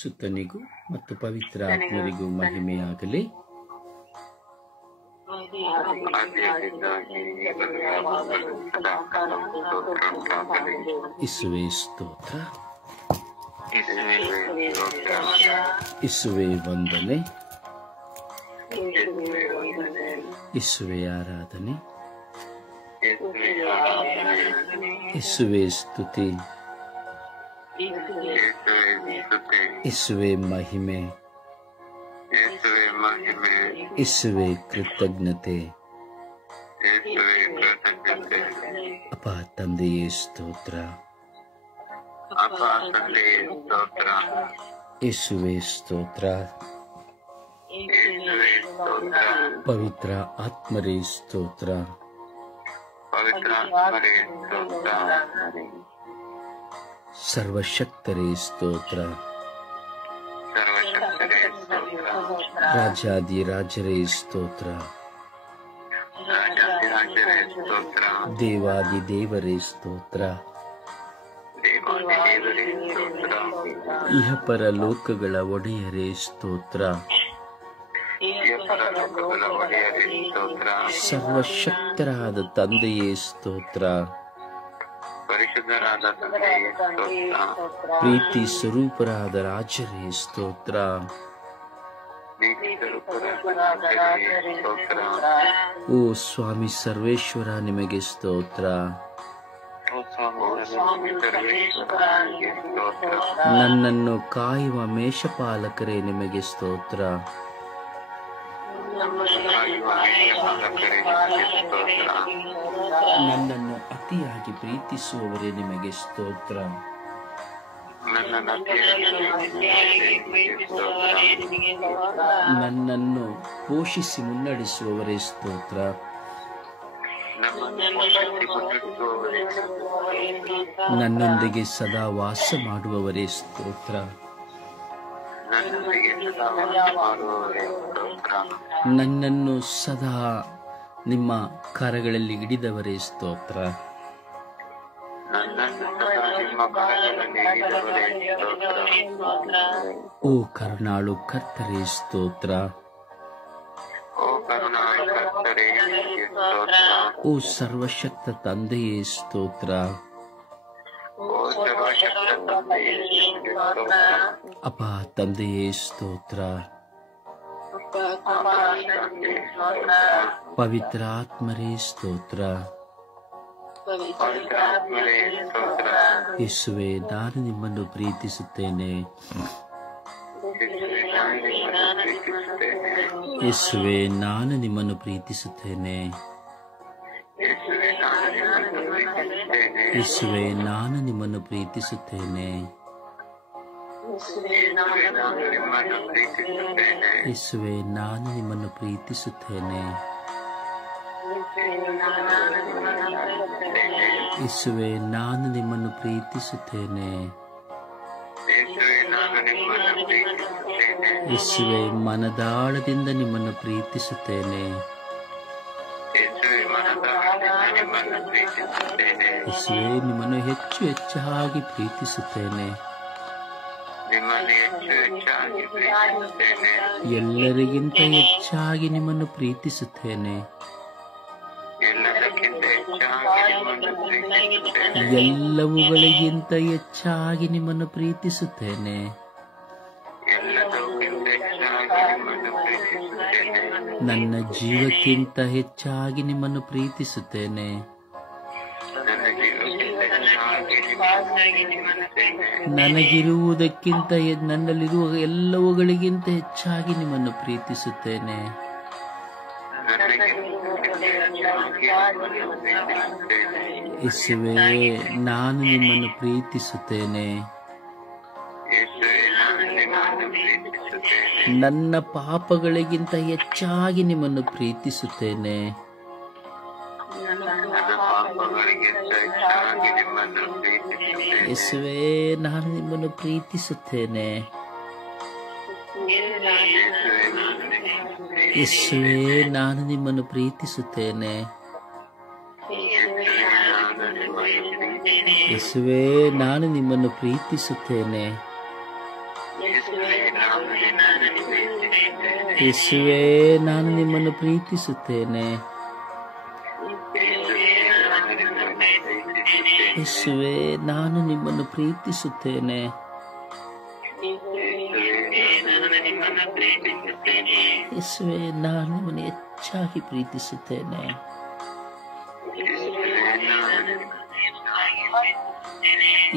ಸುತ್ತನಿಗೂ ಮತ್ತು ಪವಿತ್ರ ಆತ್ಮರಿಗೂ ಮಹಿಮೆಯಾಗಲಿ. ಇಸುವೆ ಸ್ತೋತ್ರ, ಇಸುವೆ ವಂದನೆ, ಇಸುವೆ ಆರಾಧನೆ, ಇಸುವೆ ಸ್ತುತಿ, ಇಸುವೆ ಮಹಿಮೆ, ಇಸುವೆ ಕೃತಜ್ಞತೆ. ಅಪ್ಪ ತಂದೆಯೇ ಸ್ತೋತ್ರ, ಇಸುವೆ ಸ್ತೋತ್ರ, ಪವಿತ್ರ ಆತ್ಮರೇ ಸ್ತೋತ್ರ, ಸರ್ವಶಕ್ತರೇ ಸ್ತೋತ್ರ, ರಾಜಾದಿರಾಜರೇ ಸ್ತೋತ್ರ, ದೇವಾದಿದೇವರೇ ಸ್ತೋತ್ರ, ಇಹಪರ ಲೋಕಗಳ ಒಡೆಯರೇ ಸ್ತೋತ್ರ, ಸರ್ವಶಕ್ತರಾದ ತಂದೆಯೇ ಸ್ತೋತ್ರ, ಪ್ರೀತಿ ಸ್ವರೂಪರಾದ ರಾಜರೇ ಸ್ತೋತ್ರ, ಓ ಸ್ವಾಮಿ ಸರ್ವೇಶ್ವರ ನಿಮಗೆ ಸ್ತೋತ್ರ. ನನ್ನನ್ನು ಕಾಯುವ ಮೇಷಪಾಲಕರೇ ನಿಮಗೆ ಸ್ತೋತ್ರ, ನನ್ನನ್ನು ಅತಿಯಾಗಿ ಪ್ರೀತಿಸುವವರೇ ನಿಮಗೆ ಸ್ತೋತ್ರ, ನನ್ನನ್ನು ಪೋಷಿಸಿ ಮುನ್ನಡೆಸುವವರೇ ಸ್ತೋತ್ರ, ನನ್ನೊಂದಿಗೆ ಸದಾ ವಾಸ ಮಾಡುವವರೇ ಸ್ತೋತ್ರ, ನನ್ನನ್ನು ಸದಾ ನಿಮ್ಮ ಕರಗಳಲ್ಲಿ ಹಿಡಿದವರೇ ಸ್ತೋತ್ರ, ಓ ಕರುಣಾಳು ಕರ್ತರೇ ಸ್ತೋತ್ರ, ಓ ಸರ್ವಶಕ್ತ ತಂದೆಯೇ ಸ್ತೋತ್ರ, ಅಪ್ಪ ತಂದೆಯೇ ಸ್ತೋತ್ರ, ಪವಿತ್ರ ಆತ್ಮರೇ ಸ್ತೋತ್ರ, ಯೇಸುವೆ ನಾನು ನಿಮ್ಮನ್ನು ಪ್ರೀತಿಸುತ್ತೇನೆ, ಯೇಸುವೆ ನಾನು ನಿಮ್ಮನ್ನು ಪ್ರೀತಿಸುತ್ತೇನೆ, ಯೇಸುವೆ ನಾನು ನಿಮ್ಮನ್ನು ಪ್ರೀತಿಸುತ್ತೇನೆ, ಯೇಸುವೆ ನಾನು ನಿಮ್ಮನ್ನು ಪ್ರೀತಿಸುತ್ತೇನೆ, ಯೇಸುವೆ ನಾನು ನಿಮ್ಮನ್ನು ಪ್ರೀತಿಸುತ್ತೇನೆ, ಯೇಸುವೆ ಮನದಾಳದಿಂದ ನಿಮ್ಮನ್ನು ಪ್ರೀತಿಸುತ್ತೇನೆ, ಯೇಸುವೆ ನಿಮ್ಮನ್ನು ಹೆಚ್ಚು ಹೆಚ್ಚಾಗಿ ಪ್ರೀತಿಸುತ್ತೇನೆ, ಎಲ್ಲರಿಗಿಂತ ಹೆಚ್ಚಾಗಿ ನಿಮ್ಮನ್ನು ಪ್ರೀತಿಸುತ್ತೇನೆ, ಎಲ್ಲವುಗಳಿಗಿಂತ ಹೆಚ್ಚಾಗಿ ನಿಮ್ಮನ್ನು ಪ್ರೀತಿಸುತ್ತೇನೆ, ನನ್ನ ಜೀವಕ್ಕಿಂತ ಹೆಚ್ಚಾಗಿ ನಿಮ್ಮನ್ನು ಪ್ರೀತಿಸುತ್ತೇನೆ, ನನಗಿರುವುದಕ್ಕಿಂತ ನನ್ನಲ್ಲಿರುವ ಎಲ್ಲವುಗಳಿಗಿಂತ ಹೆಚ್ಚಾಗಿ ನಿಮ್ಮನ್ನು ಪ್ರೀತಿಸುತ್ತೇನೆ, ಯೇಸುವೆ ನಾನು ನಿಮ್ಮನ್ನು ಪ್ರೀತಿಸುತ್ತೇನೆ, ನನ್ನ ಪಾಪಗಳಿಗಿಂತ ಹೆಚ್ಚಾಗಿ ನಿಮ್ಮನ್ನು ಪ್ರೀತಿಸುತ್ತೇನೆ, ಯೇಸುವೆ ನಾನು ನಿಮ್ಮನ್ನು ಪ್ರೀತಿಸುತ್ತೇನೆ, ಯೇಸುವೆ ನಾನು ನಿಮ್ಮನ್ನು ಪ್ರೀತಿಸುತ್ತೇನೆ, ಯೇಸುವೆ ನಾನು ನಿಮ್ಮನ್ನು ಪ್ರೀತಿಸುತ್ತೇನೆ, ಯೇಸುವೇ, ನಾನು ನಿಮ್ಮನ್ನು ಪ್ರೀತಿಸುತ್ತೇನೆ. ಯೇಸುವೇ, ನಾನು ನಿಮ್ಮನ್ನು ಪ್ರೀತಿಸುತ್ತೇನೆ. ಯೇಸುವೇ, ನಾನು ನಿಮ್ಮನ್ನು ಹೆಚ್ಚಾಗಿ ಪ್ರೀತಿಸುತ್ತೇನೆ.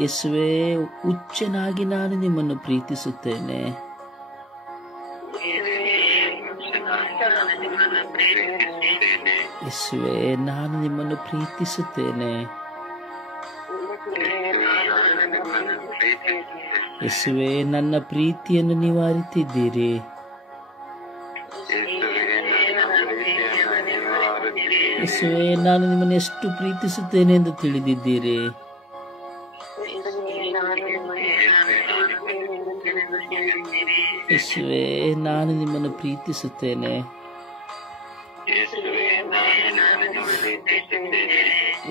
ಯೇಸುವೇ, ಹುಚ್ಚನಾಗಿ ನಾನು ನಿಮ್ಮನ್ನು ಪ್ರೀತಿಸುತ್ತೇನೆ. ಯೇಸುವೇ, ನಾನು ನಿಮ್ಮನ್ನು ಪ್ರೀತಿಸುತ್ತೇನೆ. ಯೇಸುವೇ, ನನ್ನ ಪ್ರೀತಿಯನ್ನು ನೀವು ಅರಿತಿದ್ದೀರಿ. ಯೇಸುವೇ, ನಾನು ನಿಮ್ಮನ್ನು ಎಷ್ಟು ಪ್ರೀತಿಸುತ್ತೇನೆ ಎಂದು ತಿಳಿದಿದ್ದೀರಿ. ಯೇಸುವೇ, ನಾನು ನಿಮ್ಮನ್ನು ಪ್ರೀತಿಸುತ್ತೇನೆ.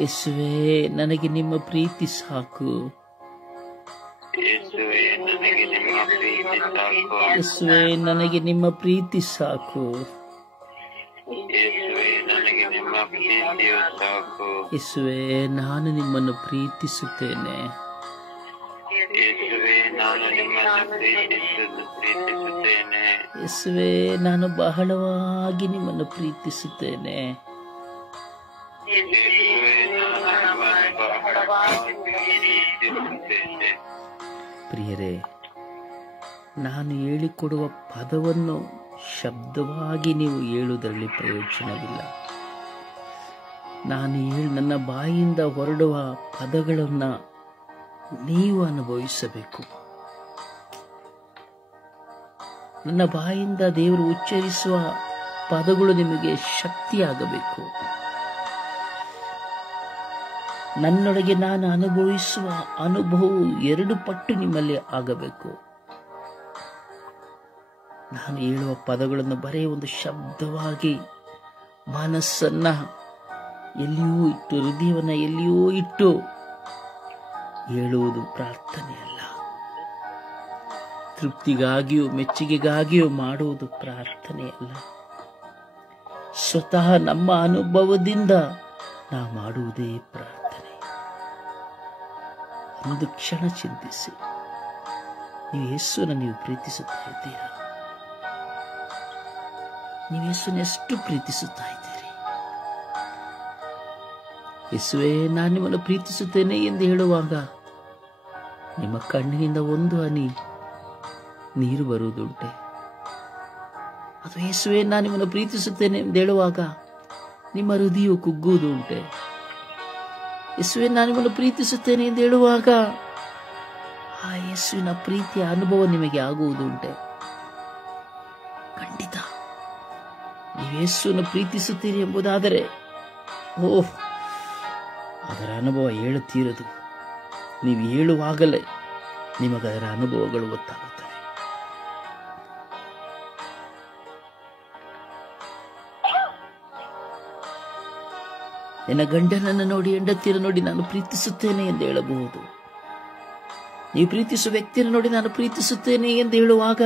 ಯೇಸುವೇ, ನನಗೆ ನಿಮ್ಮ ಪ್ರೀತಿ ಸಾಕು. ಯೇಸುವೇ, ನನಗೆ ನಿಮ್ಮ ಪ್ರೀತಿ ಸಾಕು. ಯೇಸುವೇ, ನಾನು ನಿಮ್ಮನ್ನು ಪ್ರೀತಿಸುತ್ತೇನೆ. ಯೇಸುವೇ, ನಾನು ಬಹಳವಾಗಿ ನಿಮ್ಮನ್ನು ಪ್ರೀತಿಸುತ್ತೇನೆ. ಪ್ರಿಯರೇ, ನಾನು ಹೇಳಿಕೊಡುವ ಪದವನ್ನು ಶಬ್ದವಾಗಿ ನೀವು ಹೇಳುವುದರಲ್ಲಿ ಪ್ರಯೋಜನವಿಲ್ಲ. ನನ್ನ ಬಾಯಿಯಿಂದ ಹೊರಡುವ ಪದಗಳನ್ನು ನೀವು ಅನುಭವಿಸಬೇಕು. ನನ್ನ ಬಾಯಿಂದ ದೇವರು ಉಚ್ಚರಿಸುವ ಪದಗಳು ನಿಮಗೆ ಶಕ್ತಿಯಾಗಬೇಕು. ನನ್ನೊಳಗೆ ನಾನು ಅನುಭವಿಸುವ ಅನುಭವವು 2 ಪಟ್ಟು ನಿಮ್ಮಲ್ಲಿ ಆಗಬೇಕು. ನಾನು ಹೇಳುವ ಪದಗಳನ್ನು ಬರೀ ಒಂದು ಶಬ್ದವಾಗಿ ಮನಸ್ಸನ್ನ ಎಲ್ಲಿಯೂ ಇಟ್ಟು, ಹೃದಯವನ್ನ ಎಲ್ಲಿಯೂ ಇಟ್ಟು ಹೇಳುವುದು ಪ್ರಾರ್ಥನೆಯಲ್ಲ. ತೃಪ್ತಿಗಾಗಿಯೂ ಮೆಚ್ಚುಗೆಗಾಗಿಯೂ ಮಾಡುವುದು ಪ್ರಾರ್ಥನೆಯಲ್ಲ. ಸ್ವತಃ ನಮ್ಮ ಅನುಭವದಿಂದ ನಾವು ಮಾಡುವುದೇ ಪ್ರಾರ್ಥನೆ. ಒಂದು ಕ್ಷಣ ಚಿಂತಿಸಿ, ನೀವು ಯೇಸುವನ್ನು ನೀವು ಪ್ರೀತಿಸುತ್ತಾ ಇದ್ದೀರಾ? ನೀವು ಯೇಸುವನ್ನು ಎಷ್ಟು ಪ್ರೀತಿಸುತ್ತಾ ಇದ್ದೀರಿ? ಯೇಸುವೇ, ನಾನು ನಿಮ್ಮನ್ನು ಪ್ರೀತಿಸುತ್ತೇನೆ ಎಂದು ಹೇಳುವಾಗ ನಿಮ್ಮ ಕಣ್ಣಿನಿಂದ ಒಂದು ಹನಿ ನೀರು ಬರುವುದುಂಟೆ? ಅಥವಾ ಯೇಸುವೇ, ನಾನು ನಿಮ್ಮನ್ನು ಪ್ರೀತಿಸುತ್ತೇನೆ ಎಂದು ಹೇಳುವಾಗ ನಿಮ್ಮ ಹೃದಯವು ಕುಗ್ಗುವುದು ಉಂಟೆ? ಯೇಸುವೇ, ನಾನು ನಿಮ್ಮನ್ನು ಪ್ರೀತಿಸುತ್ತೇನೆ ಎಂದು ಹೇಳುವಾಗ ಆ ಯೇಸುವಿನ ಪ್ರೀತಿಯ ಅನುಭವ ನಿಮಗೆ ಆಗುವುದುಂಟೆ? ಖಂಡಿತ ನೀವು ಯೇಸುವನ್ನು ಪ್ರೀತಿಸುತ್ತೀರಿ ಎಂಬುದಾದರೆ ಅದರ ಅನುಭವ ಹೇಳುತ್ತೀರದು. ನೀವು ಹೇಳುವಾಗಲೇ ನಿಮಗದರ ಅನುಭವಗಳು ಗೊತ್ತಾಗುತ್ತವೆ. ನಿನ್ನ ಗಂಡನನ್ನು ನೋಡಿ, ಹೆಂಡತಿಯನ್ನು ನೋಡಿ ನಾನು ಪ್ರೀತಿಸುತ್ತೇನೆ ಎಂದು ಹೇಳಬಹುದು. ನೀವು ಪ್ರೀತಿಸುವ ವ್ಯಕ್ತಿಯನ್ನು ನೋಡಿ ನಾನು ಪ್ರೀತಿಸುತ್ತೇನೆ ಎಂದು ಹೇಳುವಾಗ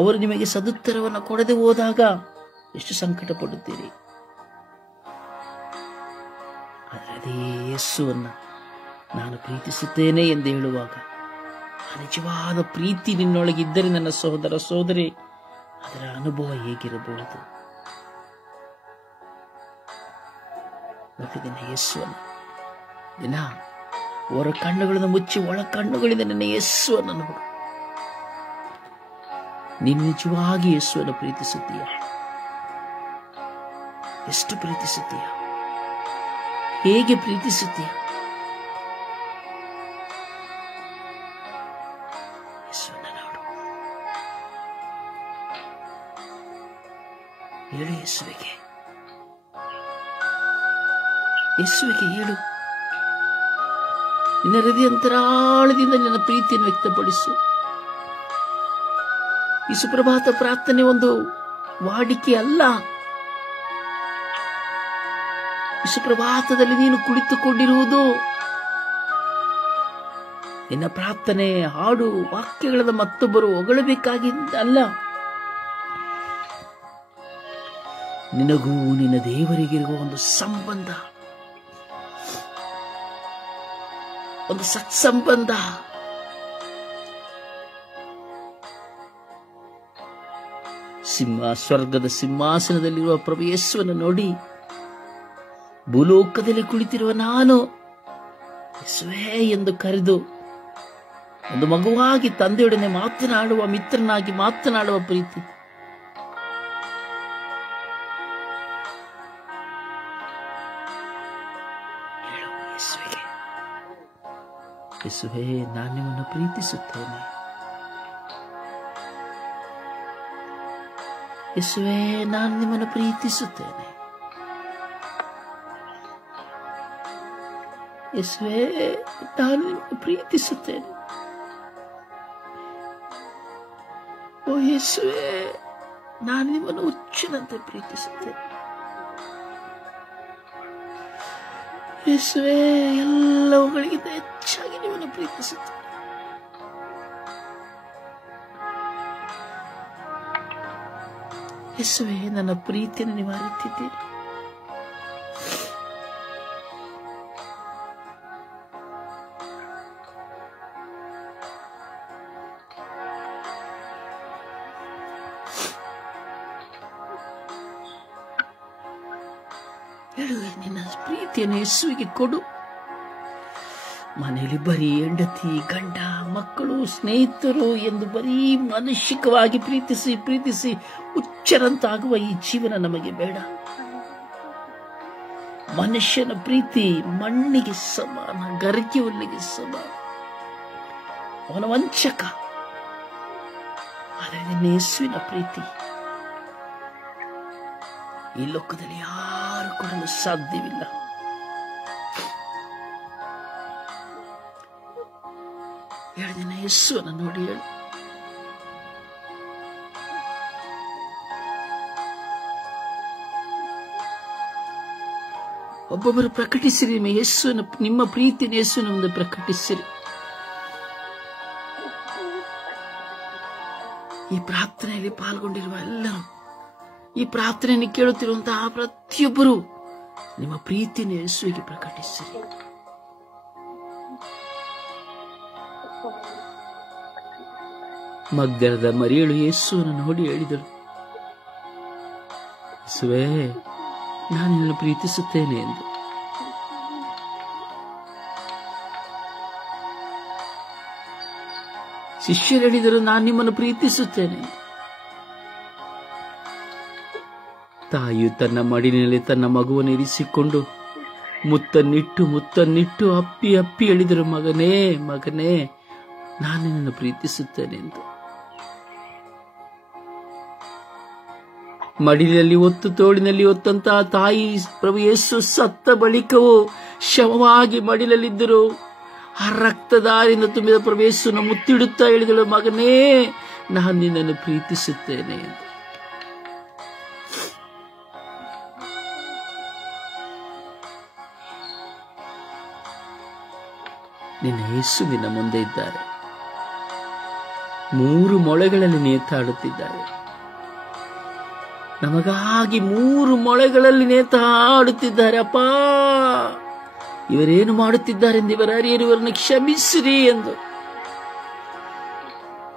ಅವರು ನಿಮಗೆ ಸದುತ್ತರವನ್ನು ಕೊಡದೆ ಹೋದಾಗ ಎಷ್ಟು ಸಂಕಟ ಪಡುತ್ತೀರಿ. ಆದರೆ ಅದೇ ಯೇಸುವನ್ನ ನಾನು ಪ್ರೀತಿಸುತ್ತೇನೆ ಎಂದು ಹೇಳುವಾಗ ಆ ನಿಜವಾದ ಪ್ರೀತಿ ನಿನ್ನೊಳಗಿದ್ದರೆ ನನ್ನ ಸಹೋದರ ಸಹೋದರಿ, ಅದರ ಅನುಭವ ಹೇಗಿರಬಹುದು? ಪ್ರತಿದಿನ ಯೇಸುವನ್ನು ದಿನ ಹೊರ ಕಣ್ಣುಗಳನ್ನು ಮುಚ್ಚಿ ಒಳ ಕಣ್ಣುಗಳಿಂದ ನಿನ್ನ ಯೇಸುವನ್ನು ನೋಡು. ನೀನು ನಿಜವಾಗಿ ಯೇಸುವನ್ನು ಪ್ರೀತಿಸುತ್ತೀಯ? ಎಷ್ಟು ಪ್ರೀತಿಸುತ್ತೀಯ? ಹೇಗೆ ಪ್ರೀತಿಸುತ್ತೀಯ? ಯೇಸುವನ್ನು ನೋಡು. ಹೇಳು ಯೇಸುವಿಗೆ, ಯೇಸುವಿಗೆ ಹೇಳು. ನಿನ್ನ ಹೃದಯಾಂತರಾಳದಿಂದ ನಿನ್ನ ಪ್ರೀತಿಯನ್ನು ವ್ಯಕ್ತಪಡಿಸು. ಈ ಸುಪ್ರಭಾತ ಪ್ರಾರ್ಥನೆ ಒಂದು ವಾಡಿಕೆ ಅಲ್ಲ. ಈ ಸುಪ್ರಭಾತದಲ್ಲಿ ನೀನು ಕುಳಿತುಕೊಂಡಿರುವುದು ನಿನ್ನ ಪ್ರಾರ್ಥನೆ, ಹಾಡು, ವಾಕ್ಯಗಳನ್ನು ಮತ್ತೊಬ್ಬರು ಹೊಗಳಬೇಕಾಗಿದ್ದಲ್ಲ. ನಿನಗೂ ನಿನ್ನ ದೇವರಿಗಿರುವ ಒಂದು ಸಂಬಂಧ, ಒಂದು ಸತ್ಸಂಬಂಧ. ಸ್ವರ್ಗದ ಸಿಂಹಾಸನದಲ್ಲಿರುವ ಪ್ರಭು ಯೇಸುವನ್ನು ನೋಡಿ ಭೂಲೋಕದಲ್ಲಿ ಕುಳಿತಿರುವ ನಾನು ಯೇಸುವೇ ಎಂದು ಕರೆದು ಒಂದು ಮಗುವಾಗಿ ತಂದೆಯೊಡನೆ ಮಾತನಾಡುವ, ಮಿತ್ರನಾಗಿ ಮಾತನಾಡುವ ಪ್ರೀತಿ. ಯೇಸುವೇ, ನಾನು ನಿಮ್ಮನ್ನು ಪ್ರೀತಿಸುತ್ತೇನೆ. ಯೇಸುವೇ, ನಾನು ನಿಮ್ಮನ್ನು ಪ್ರೀತಿಸುತ್ತೇನೆ. ಯೇಸುವೇ, ನಾನು ನಿಮ್ಮನ್ನು ಪ್ರೀತಿಸುತ್ತೇನೆ. ಓ ಯೇಸುವೇ, ನಾನು ನಿಮ್ಮನ್ನು ಹುಚ್ಚಿನಂತೆ ಪ್ರೀತಿಸುತ್ತೇನೆ. ಯೇಸುವೇ, ಎಲ್ಲವುಗಳಿಗಿಂತ ಹೆಚ್ಚಾಗಿ ನಿಮ್ಮನ್ನು ಪ್ರೀತಿಸುತ್ತೇನೆ. ಯೇಸುವೇ, ನನ್ನ ಪ್ರೀತಿಯನ್ನು ನೀವು ಅರಿತಿದ್ದೀರಿ. ಹೇಳುವೆ, ನಿನ್ನ ಪ್ರೀತಿಯನ್ನು ಯೇಸುವಿಗೆ ಕೊಡು. ಮನೆಯಲ್ಲಿ ಬರೀ ಹೆಂಡತಿ, ಗಂಡ, ಮಕ್ಕಳು, ಸ್ನೇಹಿತರು ಎಂದು ಬರೀ ಮಾನಸಿಕವಾಗಿ ಪ್ರೀತಿಸಿ ಪ್ರೀತಿಸಿ ಹುಚ್ಚರಂತಾಗುವ ಈ ಜೀವನ ನಮಗೆ ಬೇಡ. ಮನುಷ್ಯನ ಪ್ರೀತಿ ಮಣ್ಣಿಗೆ ಸಮಾನ, ಗರಿಕೆ ಹುಲ್ಲಿಗೆ ಸಮಾನ. ಅವನ ವಂಚಕ. ಆದರೆ ನಿನ್ನ ಯೇಸುವಿನ ಪ್ರೀತಿ ಈ ಲೋಕದಲ್ಲಿ ಯಾರು ಕೊಡಲು ಸಾಧ್ಯವಿಲ್ಲ. ಹೇಳು, ನಿನ್ನ ಯೇಸುವನ್ನು ನೋಡಿ ಹೇಳು. ಒಬ್ಬೊಬ್ಬರು ಪ್ರಕಟಿಸಿರಿ ಯೇಸುವನ್ನು, ನಿಮ್ಮ ಪ್ರೀತಿಯನ್ನು ಯೇಸುವಿನ ಮುಂದೆ ಪ್ರಕಟಿಸಿರಿ. ಈ ಪ್ರಾರ್ಥನೆಯಲ್ಲಿ ಪಾಲ್ಗೊಂಡಿರುವ ಎಲ್ಲರೂ, ಈ ಪ್ರಾರ್ಥನೆಯನ್ನು ಕೇಳುತ್ತಿರುವಂತಹ ಪ್ರತಿಯೊಬ್ಬರು ನಿಮ್ಮ ಪ್ರೀತಿಯನ್ನು ಯೇಸುವಿಗೆ ಪ್ರಕಟಿಸಿರಿ. ಮಗ್ದಲದ ಮರಿಯಳು ಯೇಸುವನ್ನು ನೋಡಿ ಹೇಳಿದಳು, ಯೇಸುವೇ, ನಾನು ನಿನ್ನನ್ನು ಪ್ರೀತಿಸುತ್ತೇನೆ ಎಂದು. ಶಿಷ್ಯರು ಹೇಳಿದರು, ನಾನು ನಿಮ್ಮನ್ನು ಪ್ರೀತಿಸುತ್ತೇನೆ. ತಾಯಿಯು ತನ್ನ ಮಡಿಲಿನಲ್ಲಿ ತನ್ನ ಮಗುವನ್ನು ಇರಿಸಿಕೊಂಡು ಮುತ್ತನ್ನಿಟ್ಟು ಅಪ್ಪಿ ಅಪ್ಪಿ ಹೇಳಿದರು, ಮಗನೇ ಮಗನೇ, ನಾನು ನಿನ್ನನ್ನು ಪ್ರೀತಿಸುತ್ತೇನೆ ಎಂದು. ಮಡಿಲಿನಲ್ಲಿ ಹೊತ್ತು ತೋಳಿನಲ್ಲಿ ಹೊತ್ತಂತಹ ತಾಯಿ ಪ್ರಭು ಯೇಸು ಸತ್ತ ಬಳಿಕವೂ ಶವವಾಗಿ ಮಡಿಲಲ್ಲಿದ್ದರು. ಆ ರಕ್ತದಾರಿಯಿಂದ ತುಂಬಿದ ಪ್ರಭು ಯೇಸುವನ್ನು ಮುತ್ತಿಡುತ್ತಾ ಹೇಳಿದಳು, ಮಗನೇ, ನಾನು ನಿನ್ನನ್ನು ಪ್ರೀತಿಸುತ್ತೇನೆ ಎಂದು. ನಿನ್ನ ಯೇಸು ನಿನ್ನ ಮುಂದೆ ಇದ್ದಾರೆ. 3 ಮೊಳೆಗಳಲ್ಲಿ ನೇತಾಡುತ್ತಿದ್ದಾರೆ. ನಮಗಾಗಿ 3 ಮೊಳೆಗಳಲ್ಲಿ ನೇತಾಡುತ್ತಿದ್ದಾರೆ. ಅಪ್ಪ, ಇವರೇನು ಮಾಡುತ್ತಿದ್ದಾರೆಂದು ಇವರ ಅರಿಯರು, ಇವರನ್ನು ಕ್ಷಮಿಸಿರಿ ಎಂದು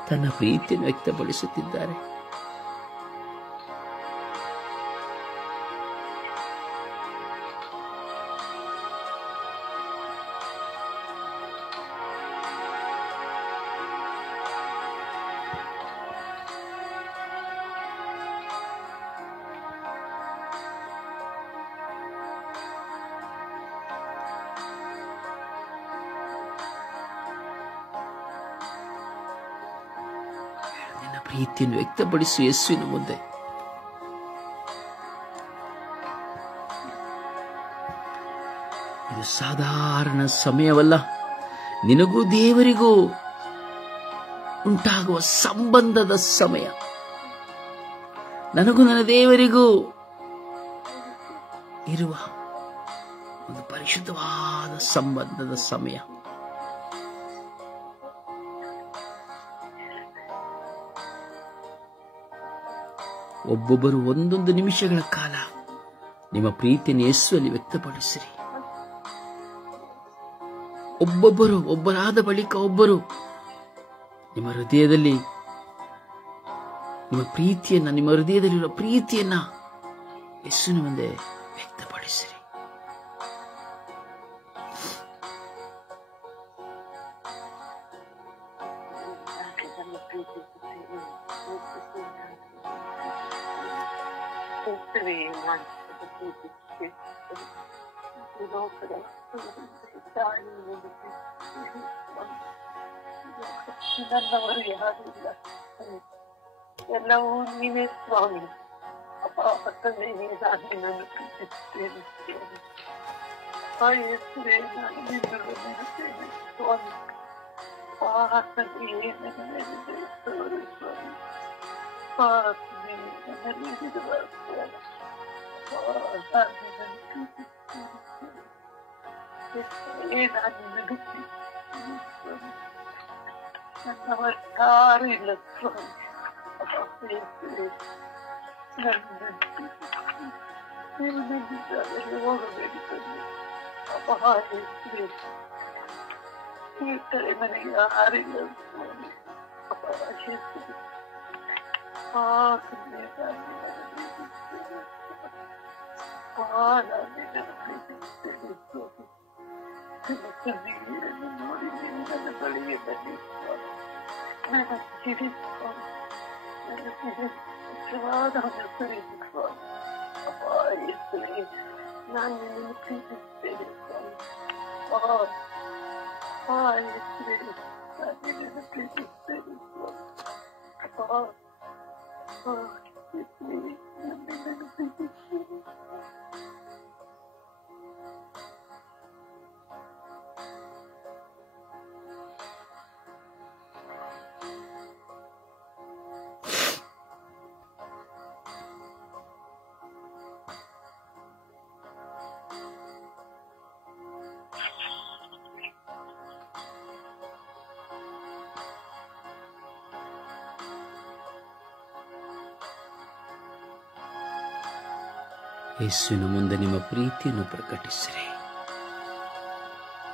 ತನ್ನ ಪ್ರೀತಿಯನ್ನು ವ್ಯಕ್ತಪಡಿಸುತ್ತಿದ್ದಾರೆ. ಪ್ರೀತಿಯನ್ನು ವ್ಯಕ್ತಪಡಿಸು ಯೇಸುವಿನ ಮುಂದೆ. ಇದು ಸಾಧಾರಣ ಸಮಯವಲ್ಲ. ನಿನಗೂ ದೇವರಿಗೂ ಉಂಟಾಗುವ ಸಂಬಂಧದ ಸಮಯ. ನನಗೂ ನನ್ನ ದೇವರಿಗೂ ಇರುವ ಒಂದು ಪರಿಶುದ್ಧವಾದ ಸಂಬಂಧದ ಸಮಯ. ಒಬ್ಬೊಬ್ಬರು ಒಂದೊಂದು ನಿಮಿಷಗಳ ಕಾಲ ನಿಮ್ಮ ಪ್ರೀತಿಯನ್ನು ಯೇಸುವಲ್ಲಿ ವ್ಯಕ್ತಪಡಿಸಿರಿ. ಒಬ್ಬೊಬ್ಬರು, ಒಬ್ಬರಾದ ಬಳಿಕ ಒಬ್ಬರು ನಿಮ್ಮ ಹೃದಯದಲ್ಲಿ ನಿಮ್ಮ ಪ್ರೀತಿಯನ್ನ, ನಿಮ್ಮ ಹೃದಯದಲ್ಲಿರುವ ಪ್ರೀತಿಯನ್ನ ಯೇಸುವಿನ ಮುಂದೆ ವ್ಯಕ್ತಪಡಿಸಿರಿ. ನನ್ನವರು ಯಾರಿಲ್ಲ, ಎಲ್ಲವೂ ನೀವೇ ಸ್ವಾಮಿ. ಅಪ್ಪ ತಂದೆಯೇ, ನಾನು ನಿನ್ನನ್ನು ಪ್ರೀತಿಸುತ್ತೇನೆ ಯೇಸುವೇ, ನಾನು ನಿನ್ನನ್ನು ನೆನೆಸುತ್ತೇನೆ ಸ್ವಾಮಿ. ತಂದೆಯೇ, ನನ್ನ ಮೇಲೆ ದಯೆತೋರಿ ಸ್ವಾಮಿ. ತಂದೆಯೇ, ನನ್ನಲ್ಲಿ ಹಿಡಿದುವ ಸ್ವಾಮಿ. ನಾನು ನಿನ್ನನ್ನು ಪ್ರೀತಿಸುತ್ತೇನೆ ಯೇಸುವೇ, ನಾನು ನಿನ್ನನ್ನು ಪ್ರೀತಿಸುತ್ತೇನೆ ಸ್ವಾಮಿ. ನನ್ನವರು ಯಾರು ಇಲ್ಲ ಸ್ವಾಮಿ. ನೀವು ನಿಂತಿದ್ದಾರೆಲ್ಲ ಹೋಗಬೇಡಿ ತಂದೆ. ಈ ಕಡೆ ನನಗೆ ಯಾರಿಲ್ಲ ಸ್ವಾಮಿ. ನೀರನ್ನು ನೋಡಿ ನೀವು ನನ್ನ ಬಳಿಗೆ ಬನ್ನಿ ಸ್ವಾಮಿ. ನನ್ನ ಸಿರಿ ಸ್ವಾಮಿ, ನನ್ನ ಸಿರಿ ನಿಜವಾದವನ್ನು ಸುರಿಸಿ ಸ್ವಾಮಿ. ಯೇಸುವೇ, ನಾನು ನಿನ್ನನ್ನು ಪ್ರೀತಿಸುತ್ತೇನೆ ಸ್ವಾಮಿ. ಯೇಸುವೇ, ನಾನು ನಿನ್ನನ್ನು ಪ್ರೀತಿಸುತ್ತೇನೆ ಸ್ವಾಮಿ. ಯೇಸುವೇ, ನಾನು ನಿನ್ನನ್ನು ಪ್ರೀತಿಸುತ್ತೇನೆ. ಯೇಸುವಿನ ಮುಂದೆ ನಿಮ್ಮ ಪ್ರೀತಿಯನ್ನು ಪ್ರಕಟಿಸಿರಿ.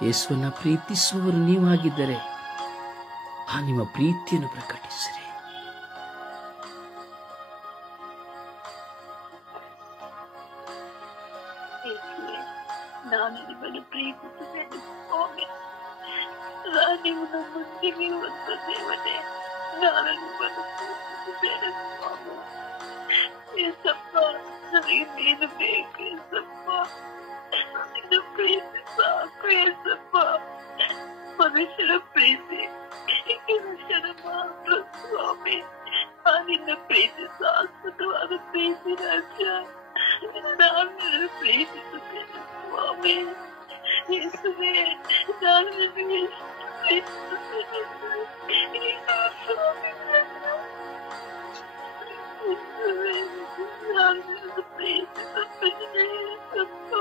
ಯೇಸುವನ್ನ ಪ್ರೀತಿಸುವವರು ನೀವಾಗಿದ್ದರೆ ಆ ನಿಮ್ಮ ಪ್ರೀತಿಯನ್ನು ಪ್ರಕಟಿಸಿರಿ. ನಾನು ನಿಮ್ಮನ್ನು ಪ್ರೀತಿಸುತ್ತೇನೆ ಸ್ವಾಮಿ. ನೀವು ನಮ್ಮೊಂದಿಗೆ ಒಂದು ದೇವತೆ. ನಾನು ನಿಮ್ಮನ್ನು ಪ್ರೀತಿಸುತ್ತೇನೆ ಸ್ವಾಮಿ. ಏಸಪ್ಪ, ನನಗೆ ನೀನು ಬೇಕು ಏಸಪ್ಪ. ನಿನ್ನ ಪ್ರೀತಿ ಸಾಕು ಏಸಪ್ಪ. ಮನುಷ್ಯನ ಪ್ರೀತಿ ಮನುಷ್ಯನ ಮಾತ್ರ ಸ್ವಾಮಿ. ನಿನ್ನ ಪ್ರೀತಿ ಶಾಶ್ವತವಾದ ಪ್ರೀತಿ ರಾಜ. ನಾನು ನಿನ್ನನ್ನು ಪ್ರೀತಿಸುತ್ತೇನೆ ಸ್ವಾಮಿ. ಯೇಸುವೇ, ನಾನು ನಿನ್ನನ್ನು ಎಷ್ಟು ಪ್ರೀತಿಸುತ್ತೇನೆ ಸ್ವಾಮಿ. ಯೇಸುವೇ, ನಾನು ನಿನ್ನನ್ನು ಪ್ರೀತಿಸುತ್ತೇನೆ ಯೇಸಪ್ಪ.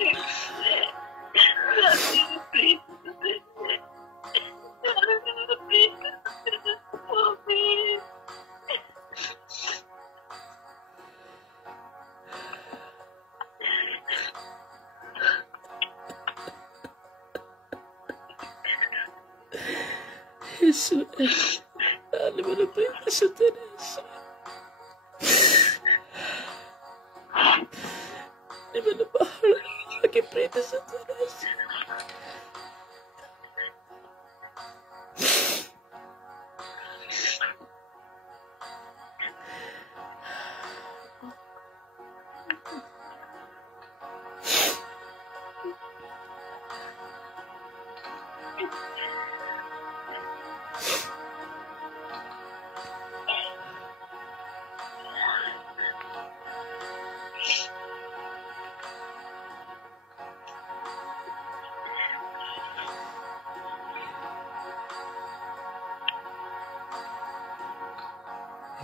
ಯೇಸುವೇ, ನಾನು ನಿನ್ನನ್ನು ಪ್ರೀತಿಸುತ್ತೇನೆ. ನಾನು ನಿನ್ನನ್ನು ಪ್ರೀತಿಸುತ್ತೇನೆ ಸ್ವಾಮಿ. ಯೇಸುವೇ, ನಾನು ನಿಮ್ಮನ್ನು ಪ್ರೀತಿಸುತ್ತೇನೆ. ನಿಮ್ಮನ್ನು ಬಹಳವಾಗಿ ಪ್ರೀತಿಸುತ್ತೇನೆ.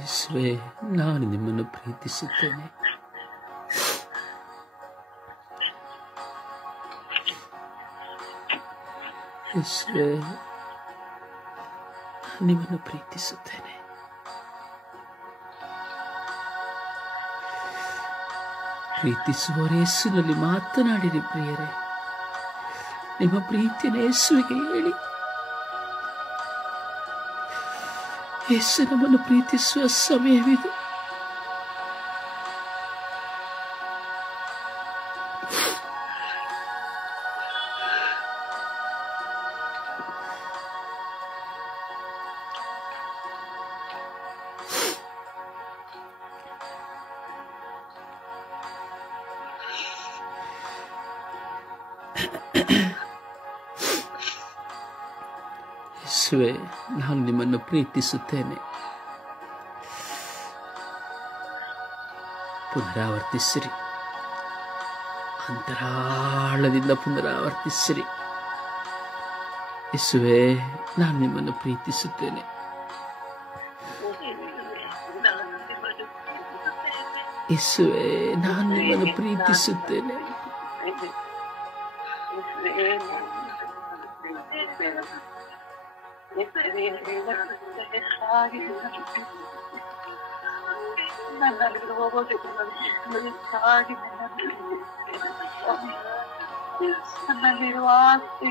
ಯೇಸುವೇ, ನಾನು ನಿಮ್ಮನ್ನು ಪ್ರೀತಿಸುತ್ತೇನೆ. ಯೇಸುವೇ, ನಿಮ್ಮನ್ನು ಪ್ರೀತಿಸುತ್ತೇನೆ. ಪ್ರೀತಿಸುವವರ ಯೇಸುವಿನಲ್ಲಿ ಮಾತನಾಡಿರಿ ಪ್ರಿಯರೇ. ನಿಮ್ಮ ಪ್ರೀತಿಯನ್ನು ಯೇಸುವಿಗೆ ಹೇಳಿ. ಯೇಸು ನಮ್ಮನ್ನು ಪ್ರೀತಿಸುವ ಸಮಯವಿದು. ಯೇಸುವೇ, ನಾನು ನಿಮ್ಮನ್ನು ಪ್ರೀತಿಸುತ್ತೇನೆ. ಪುನರಾವರ್ತಿಸಿರಿ, ಅಂತರಾಳದಿಂದ ಪುನರಾವರ್ತಿಸಿರಿ. ಯೇಸುವೇ, ನಾನು ನಿಮ್ಮನ್ನು ಪ್ರೀತಿಸುತ್ತೇನೆ. ಯೇಸುವೇ, ನಾನು ನಿಮ್ಮನ್ನು ಪ್ರೀತಿಸುತ್ತೇನೆ. ನನ್ನಲ್ಲಿರುವ ಆಸ್ತಿ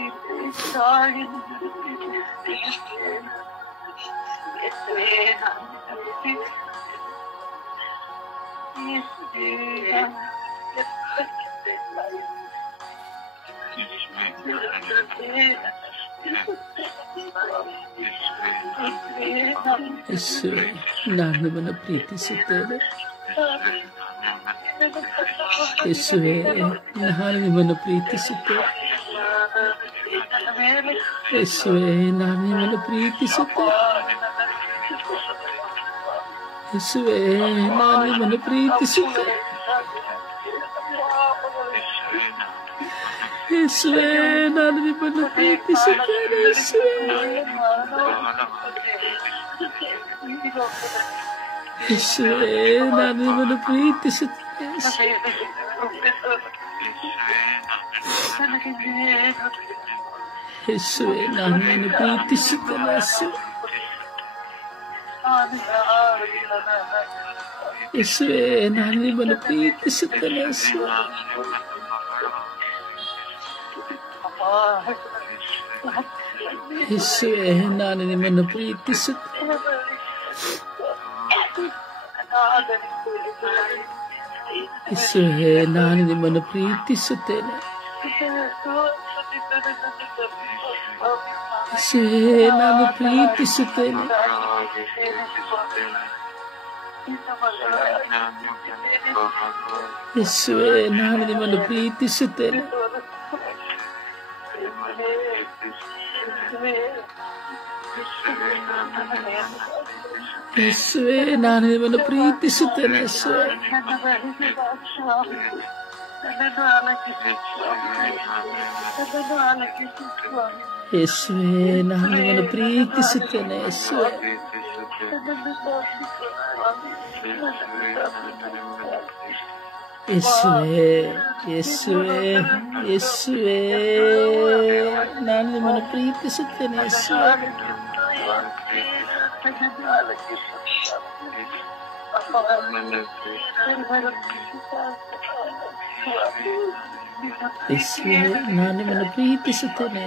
ಯೇಸುವೇ, ನಾನು ನಿಮ್ಮನ್ನು ಪ್ರೀತಿಸುತ್ತೇನೆ. ಯೇಸುವೇ, ನಾನು ನಿಮ್ಮನ್ನು ಪ್ರೀತಿಸುತ್ತೇನೆ. ಯೇಸುವೇ, ನಾನು ನಿಮ್ಮನ್ನು ಪ್ರೀತಿಸುತ್ತೇನೆ. ಯೇಸುವೇ, ನಾನು ನಿಮ್ಮನ್ನು ಪ್ರೀತಿಸುತ್ತೇನೆ. ಯೇಸುವೇ, ನಾನು ನಿಮ್ಮನ್ನು ಪ್ರೀತಿಸುತ್ತೇನೆ. ಯೇಸುವೇ, ನಾನು ನಿಮ್ಮನ್ನು ಪ್ರೀತಿಸುತ್ತೇನೆ. ಯೇಸುವೇ, ನಾನು ನಿಮ್ಮನ್ನು ಪ್ರೀತಿಸುತ್ತೇನೆ. ಯೇಸುವೇ, ನಾನು ನಿಮ್ಮನ್ನು ಪ್ರೀತಿಸುತ್ತೇನೆ. ಯೇಸುವೇ, ನಾನು ನಿಮ್ಮನ್ನು ಪ್ರೀತಿಸುತ್ತೇನೆ. ಯೇಸುವೇ, ನಾನು ನಿಮ್ಮನ್ನು ಪ್ರೀತಿಸುತ್ತೇನೆ. ಯೇಸುವೇ, ನಾನು ಪ್ರೀತಿಸುತ್ತೇನೆ. ಯೇಸುವೇ, ನಾನು ನಿಮ್ಮನ್ನು ಪ್ರೀತಿಸುತ್ತೇನೆ. ಯೇಸುವೇ, ನಾನು ನಿಮ್ಮನ್ನು ಪ್ರೀತಿಸುತ್ತೇನೆ. ಯೇಸುವೇ, ನಾನು ನಿಮ್ಮನ್ನು ಪ್ರೀತಿಸುತ್ತೇನೆ. ಯೇಸುವೇ, ಯೇಸುವೇ, ಯೇಸುವೇ, ನಾನು ನಿಮ್ಮನ್ನು ಪ್ರೀತಿಸುತ್ತೇನೆ. ಯೇಸುವೇ, ನಾನು ನಿಮ್ಮನ್ನು ಪ್ರೀತಿಸುತ್ತೇನೆ.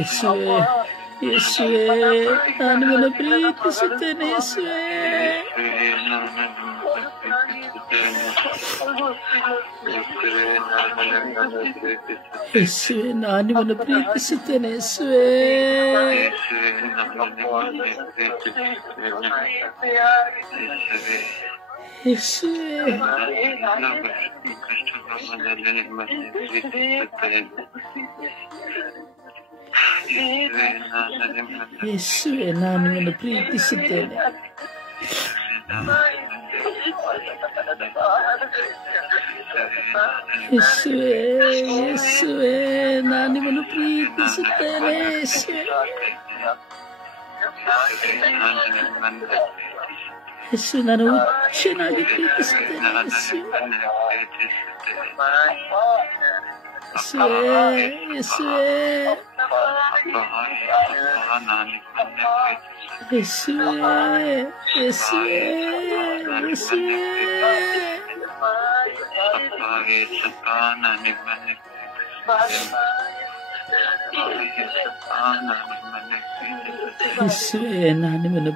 ಯೇಸುವೇ, ಯೇಸುವೇ, ನಾನು ನಿಮ್ಮನ್ನು ಪ್ರೀತಿಸುತ್ತೇನೆ. ಯೇಸುವೇ, ನಾನು ನಿಮ್ಮನ್ನು ಪ್ರೀತಿಸುತ್ತೇನೆ. ಯೇಸುವೇ, ನಾನು ನಿಮ್ಮನ್ನು ಪ್ರೀತಿಸುತ್ತೇನೆ. ಯೇಸುವೇ, ಯೇಸುವೇ, ನಾನು ನಿಮ್ಮನ್ನು ಪ್ರೀತಿಸುತ್ತೇನೆ. ಯೇಸು ನಾನು ಹುಚ್ಚನಾಗಿ ಪ್ರೀತಿಸುತ್ತೇನೆ ಯೇಸು. ಯೇಸುವೇ ಯೇಸುವೇ ಯೇಸುವೇ ಯೇಸುವೇ ನಾನು ನಿಮ್ಮನ್ನು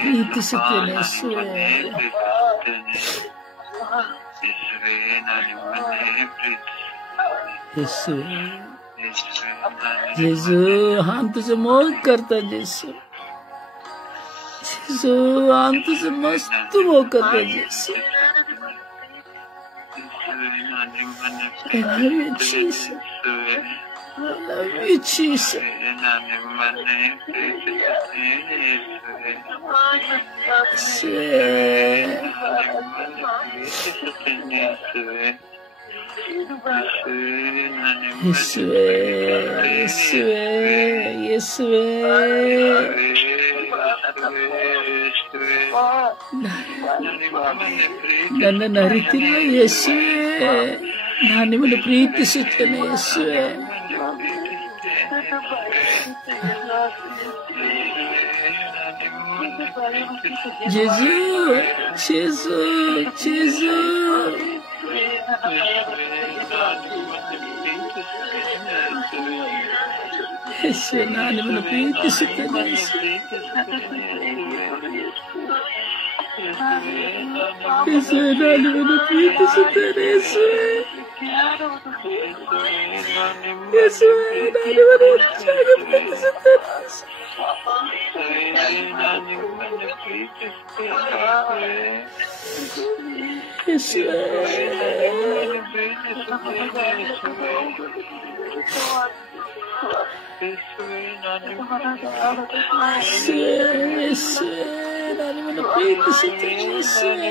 ಪ್ರೀತಿಸುತ್ತೇನೆ ಯೇಸು. ನಾನು ನಿಮ್ಮನ್ನು ಪ್ರೀತಿಸುತ್ತೇನೆ ಯೇಸುವೇ. यीशु हम तुझे मौत करता यीशु. यीशु हम तुझे मस्त वो करता यीशु. I love you Jesus. I love you Jesus. ಯೇಸುವೇ ನನ್ನನ್ನು ಅರಿತಿಲ್ಲ ಯೇಸುವೇ. ನಾನು ನಿಮ್ಮನ್ನು ಪ್ರೀತಿಸುತ್ತೇನೆ ಯೇಸುವೇ. ಜೇಸು ಜೇಸು ಜೇಸು ಯೇಸು ನಾನು ನಿಮ್ಮನ್ನು ಪ್ರೀತಿಸುತ್ತೇನೆ ಯೇಸು. ಯೇಸು ನಾನು ನಿಮ್ಮನ್ನು ಪ್ರೀತಿಸುತ್ತೇನೆ ಯೇಸು. ಯೇಸು ನಾನು ನಿಮ್ಮನ್ನು ಹೆಚ್ಚಾಗಿ ಪ್ರೀತಿಸುತ್ತೇನೆ ಯೇಸುವೇ. ನಾನು ನಿಮ್ಮನ್ನು ಪ್ರೀತಿಸುತ್ತೇನೆ ಯೇಸುವೇ.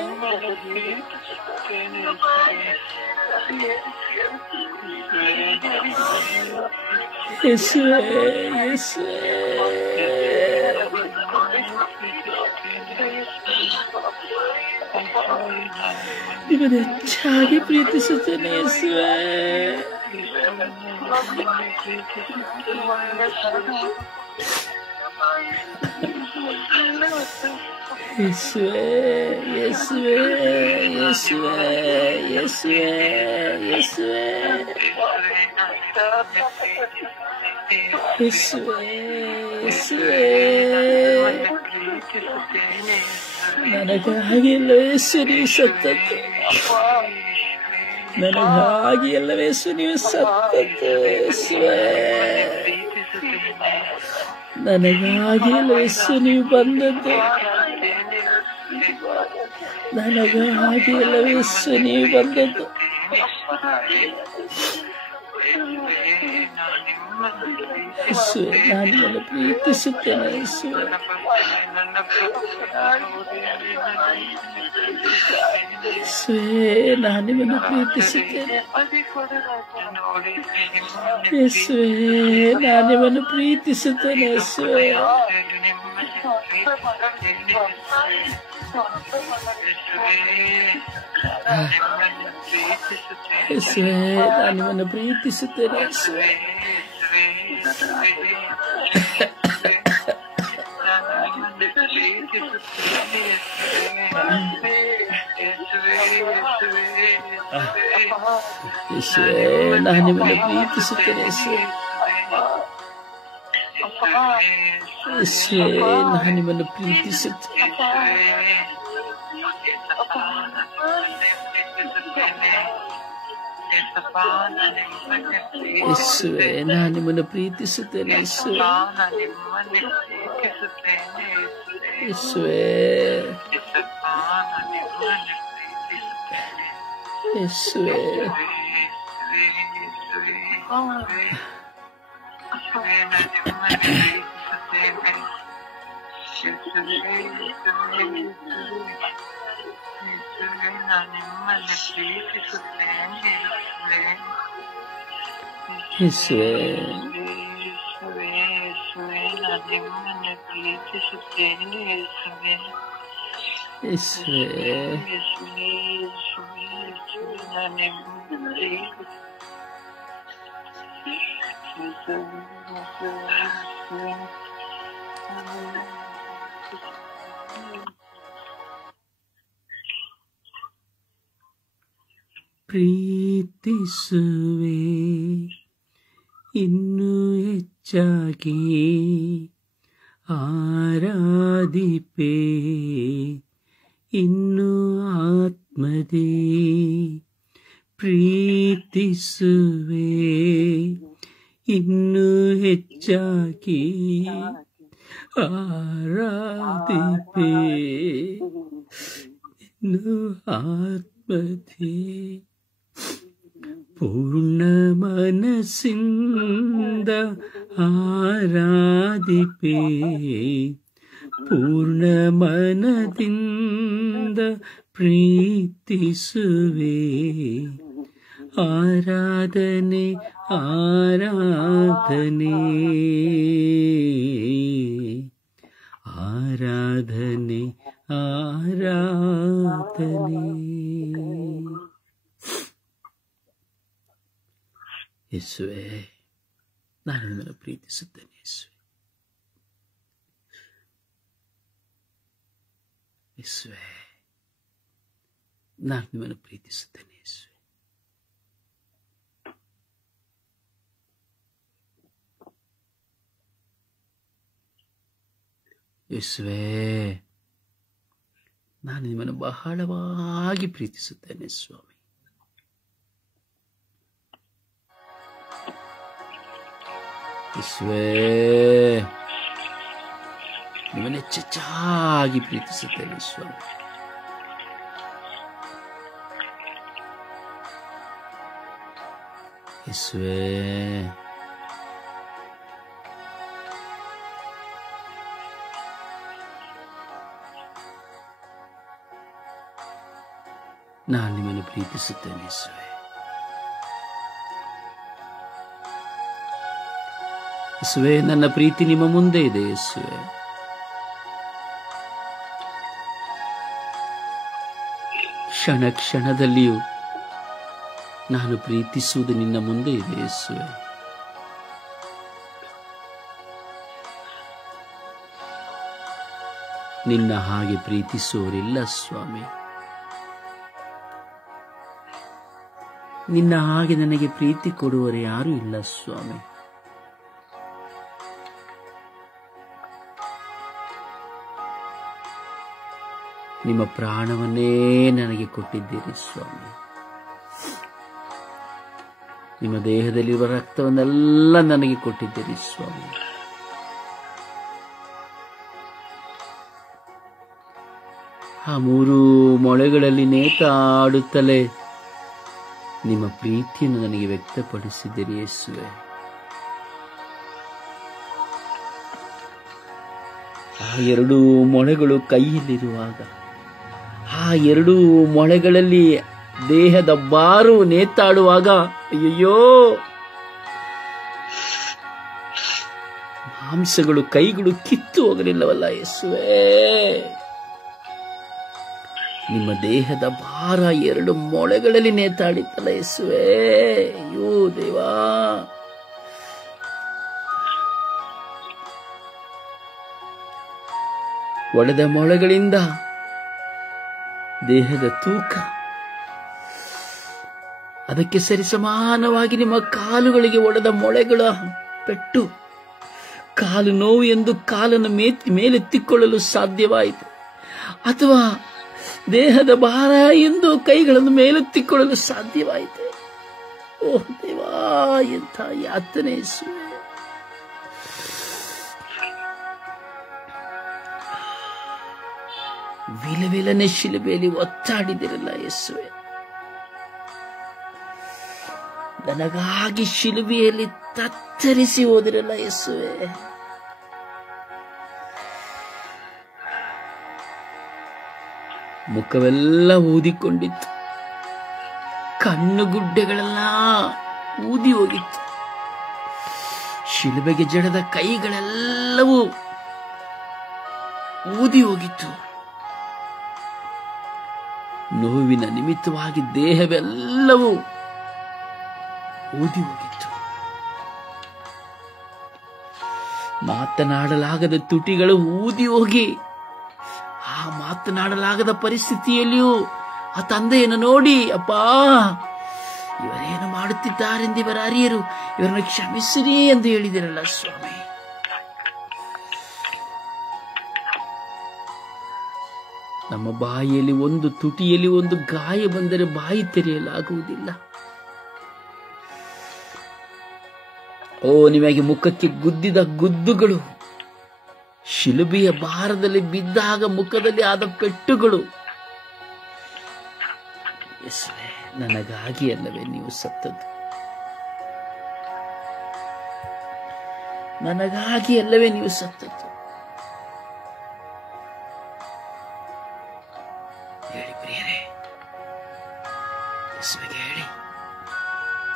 ಯೇಸುವೇ ಯೇಸುವೇ ನಿಮ್ಮನ್ನು ಹೆಚ್ಚಾಗಿ ಪ್ರೀತಿಸುತ್ತೇನೆ ಯೇಸುವೇ. ಯೇಸುವೇ ಯೇಸುವೇ ಯೇಸುವೇ ಯೇಸುವೇ ಯೇಸುವೇ ಯೇಸುವೇ ಯೇಸುವೇ ನನಗಾಗಿ ಎಲ್ಲವೇ ಯೇಸು ನೀವು ಸತ್ತದ್ದು. ನನಗಾಗಿ ಎಲ್ಲವೇ ಯೇಸು ನೀವು ಸತ್ತದ್ದು ಯೇಸುವೇ. ನನಗಾಗಿ ಎಲ್ಲವೇ ಯೇಸು ನೀವು ಬಂದದ್ದು. ನನಗಾಗಿ ಎಲ್ಲವೇ ಯೇಸು ನೀವು ಬಂದದ್ದು. ಯೇಸುವೇ ನಾನು ನಿಮ್ಮನ್ನು ಪ್ರೀತಿಸುತ್ತೇನೆ ಯೇಸುವೇ. ಯೇಸುವೇ ನಾನು ನಿಮ್ಮನ್ನು ಪ್ರೀತಿಸುತ್ತೇನೆ ಯೇಸುವೇ. ನಾನು ನಿಮ್ಮನ್ನು ಪ್ರೀತಿಸುತ್ತೇನೆ ಯೇಸುವೇ. ಯೇಸುವೇ ನಾನು ನಿಮ್ಮನ್ನು ಪ್ರೀತಿಸುತ್ತೇನೆ ಯೇಸುವೇ. ಯೇಸುವೇ ನಾನು ನಿಮ್ಮನ್ನು ಪ್ರೀತಿಸುತ್ತೇನೆ ಯೇಸುವೇ. ಯೇಸುವೇ ನಾನು ನಿಮ್ಮನ್ನು ಪ್ರೀತಿಸುತ್ತೇನೆ. ಯೇಸುವೇ ನಾನು ನಿಮ್ಮನ್ನು ಪ್ರೀತಿಸುತ್ತೇನೆ ಯೇಸುವೇ. ಯೇಸುವೇ ಯೇಸುವೇ ಯೇಸುವೇ ಯೇಸುವೇ ಪ್ರೀತಿಸುವೆ ಇನ್ನೂ ಹೆಚ್ಚಾಗಿ ಆರಾಧಿಪೆ ಇನ್ನೂ ಆತ್ಮದೇ ಪ್ರೀತಿಸುವೆ ಇನ್ನೂ ಹೆಚ್ಚಾಗಿ ಆರಾಧಿಪೆ ಇನ್ನೂ ಆತ್ಮದೇ ಪೂರ್ಣ ಮನಸ್ಸಿಂದ ಆರಾಧಿಪೆ ಪೂರ್ಣ ಮನದಿಂದ ಪ್ರೀತಿಸುವೆ ಆರಾಧನೆ ಆರಾಧನೆ ಆರಾಧನೆ ಆರಾಧನೆ. ಯೇಸುವೇ, ನಾನು ನಿಮ್ಮನ್ನು ಪ್ರೀತಿಸುತ್ತೇನೆ. ಯೇಸುವೆ, ಯೇಸುವೆ, ನಾನು ನಿಮ್ಮನ್ನು ಪ್ರೀತಿಸುತ್ತೇನೆ. ಯೇಸುವೆ, ಯೇಸುವೇ, ನಾನು ನಿಮ್ಮನ್ನು ಬಹಳವಾಗಿ ಪ್ರೀತಿಸುತ್ತೇನೆ ಸ್ವಾಮಿ. ಯೇಸುವೇ, ನಿಮ್ಮನ್ನು ಹೆಚ್ಚೆಚ್ಚಾಗಿ ಪ್ರೀತಿಸುತ್ತೇನೆ ಸ್ವಾಮಿ. ಯೇಸುವೇ, ನಾನು ನಿಮ್ಮನ್ನು ಪ್ರೀತಿಸುತ್ತೇನೆ. ಯೇಸುವೇ, ಯೇಸುವೇ, ನನ್ನ ಪ್ರೀತಿ ನಿಮ್ಮ ಮುಂದೆ ಇದೆ. ಯೇಸುವೇ, ಕ್ಷಣ ಕ್ಷಣದಲ್ಲಿಯೂ ನಾನು ಪ್ರೀತಿಸುವುದು ನಿನ್ನ ಮುಂದೆ ಇದೆ. ಯೇಸುವೇ, ನಿನ್ನ ಹಾಗೆ ಪ್ರೀತಿಸುವವರಿಲ್ಲ ಸ್ವಾಮಿ. ನಿನ್ನ ಹಾಗೆ ನನಗೆ ಪ್ರೀತಿ ಕೊಡುವವರು ಯಾರೂ ಇಲ್ಲ ಸ್ವಾಮಿ. ನಿಮ್ಮ ಪ್ರಾಣವನ್ನೇ ನನಗೆ ಕೊಟ್ಟಿದ್ದೀರಿ ಸ್ವಾಮಿ. ನಿಮ್ಮ ದೇಹದಲ್ಲಿರುವ ರಕ್ತವನ್ನೆಲ್ಲ ನನಗೆ ಕೊಟ್ಟಿದ್ದೀರಿ ಸ್ವಾಮಿ. ಆ 3 ಮೊಳೆಗಳಲ್ಲಿ ನೇತಾಡುತ್ತಲೇ ನಿಮ್ಮ ಪ್ರೀತಿಯನ್ನು ನನಗೆ ವ್ಯಕ್ತಪಡಿಸಿದ್ದೀರಿ. ಯೇಸುವೆ, ಆ 2 ಮೊಳೆಗಳು ಕೈಯಲ್ಲಿರುವಾಗ, ಆ 2 ಮೊಳೆಗಳಲ್ಲಿ ದೇಹದ ಬಾರು ನೇತಾಡುವಾಗ, ಅಯ್ಯಯ್ಯೋ, ಮಾಂಸಗಳು ಕೈಗಳು ಕಿತ್ತು ಹೋಗಲಿಲ್ಲವಲ್ಲ ಯೇಸುವೇ. ನಿಮ್ಮ ದೇಹದ ಭಾರ 2 ಮೊಳೆಗಳಲ್ಲಿ ನೇತಾಡಿತ್ತಲ್ಲ ಯೇಸುವೇ. ಅಯ್ಯೋ ದೇವಾ, ಒಡೆದ ಮೊಳೆಗಳಿಂದ ದೇಹದ ತೂಕ, ಅದಕ್ಕೆ ಸರಿಸಮಾನವಾಗಿ ನಿಮ್ಮ ಕಾಲುಗಳಿಗೆ ಒಡೆದ ಮೊಳೆಗಳ ಪೆಟ್ಟು, ಕಾಲು ನೋವು ಎಂದು ಕಾಲನ್ನು ಮೇಲೆತ್ತಿಕೊಳ್ಳಲು ಸಾಧ್ಯವಾಯಿತು, ಅಥವಾ ದೇಹದ ಭಾರ ಎಂದು ಕೈಗಳನ್ನು ಮೇಲೆತ್ತಿಕೊಳ್ಳಲು ಸಾಧ್ಯವಾಯಿತು. ಓಹ್ ದೇವಾ, ಎಂಥ ಯಾತನೆ ಯೇಸುವೇ. ವಿಲವಿಲನೆ ಶಿಲುಬೆಯಲ್ಲಿ ಒತ್ತಾಡಿದಿರಲ್ಲ ಯೇಸುವೆ. ನನಗಾಗಿ ಶಿಲುಬೆಯಲ್ಲಿ ತತ್ತರಿಸಿ ಹೋದಿರಲ್ಲ ಯೇಸುವೆ. ಮುಖವೆಲ್ಲ ಊದಿಕೊಂಡಿತ್ತು, ಕಣ್ಣುಗುಡ್ಡೆಗಳೆಲ್ಲ ಊದಿ ಹೋಗಿತ್ತು, ಶಿಲುಬೆಗೆ ಜಡದ ಕೈಗಳೆಲ್ಲವೂ ಊದಿ ಹೋಗಿತ್ತು. ನೋವಿನ ನಿಮಿತ್ತವಾಗಿ ದೇಹವೆಲ್ಲವೂ ಊದಿ ಹೋಗಿತ್ತು. ಮಾತನಾಡಲಾಗದ ತುಟಿಗಳು ಊದಿ ಹೋಗಿ ಆ ಮಾತನಾಡಲಾಗದ ಪರಿಸ್ಥಿತಿಯಲ್ಲಿಯೂ ಆ ತಂದೆಯನ್ನು ನೋಡಿ, ಅಪ್ಪ, ಇವರೇನು ಮಾಡುತ್ತಿದ್ದಾರೆಂದು ಇವರ ಅರಿಯರು, ಇವರನ್ನು ಕ್ಷಮಿಸಿರಿ ಎಂದು ಹೇಳಿದಿರಲ್ಲ ಸ್ವಾಮಿ. ನಮ್ಮ ಬಾಯಿಯಲ್ಲಿ ಒಂದು ತುಟಿಯಲ್ಲಿ ಒಂದು ಗಾಯ ಬಂದರೆ ಬಾಯಿ ತೆರೆಯಲಾಗುವುದಿಲ್ಲ. ಓ, ನಿಮಗೆ ಮುಖಕ್ಕೆ ಗುದ್ದಿದ ಗುದ್ದುಗಳು, ಶಿಲುಬೆಯ ಭಾರದಲ್ಲಿ ಬಿದ್ದಾಗ ಮುಖದಲ್ಲಿ ಆದ ಪೆಟ್ಟುಗಳು, ಯೇಸುವೇ, ನನಗಾಗಿ ಅಲ್ಲವೇ ನೀವು ಸತ್ತದ್ದು? ನನಗಾಗಿ ಅಲ್ಲವೇ ನೀವು ಸತ್ತದ್ದು? ಹೇಳಿ ಪ್ರಿಯರೇ, ಯೇಸುವಿಗೆ ಹೇಳಿ.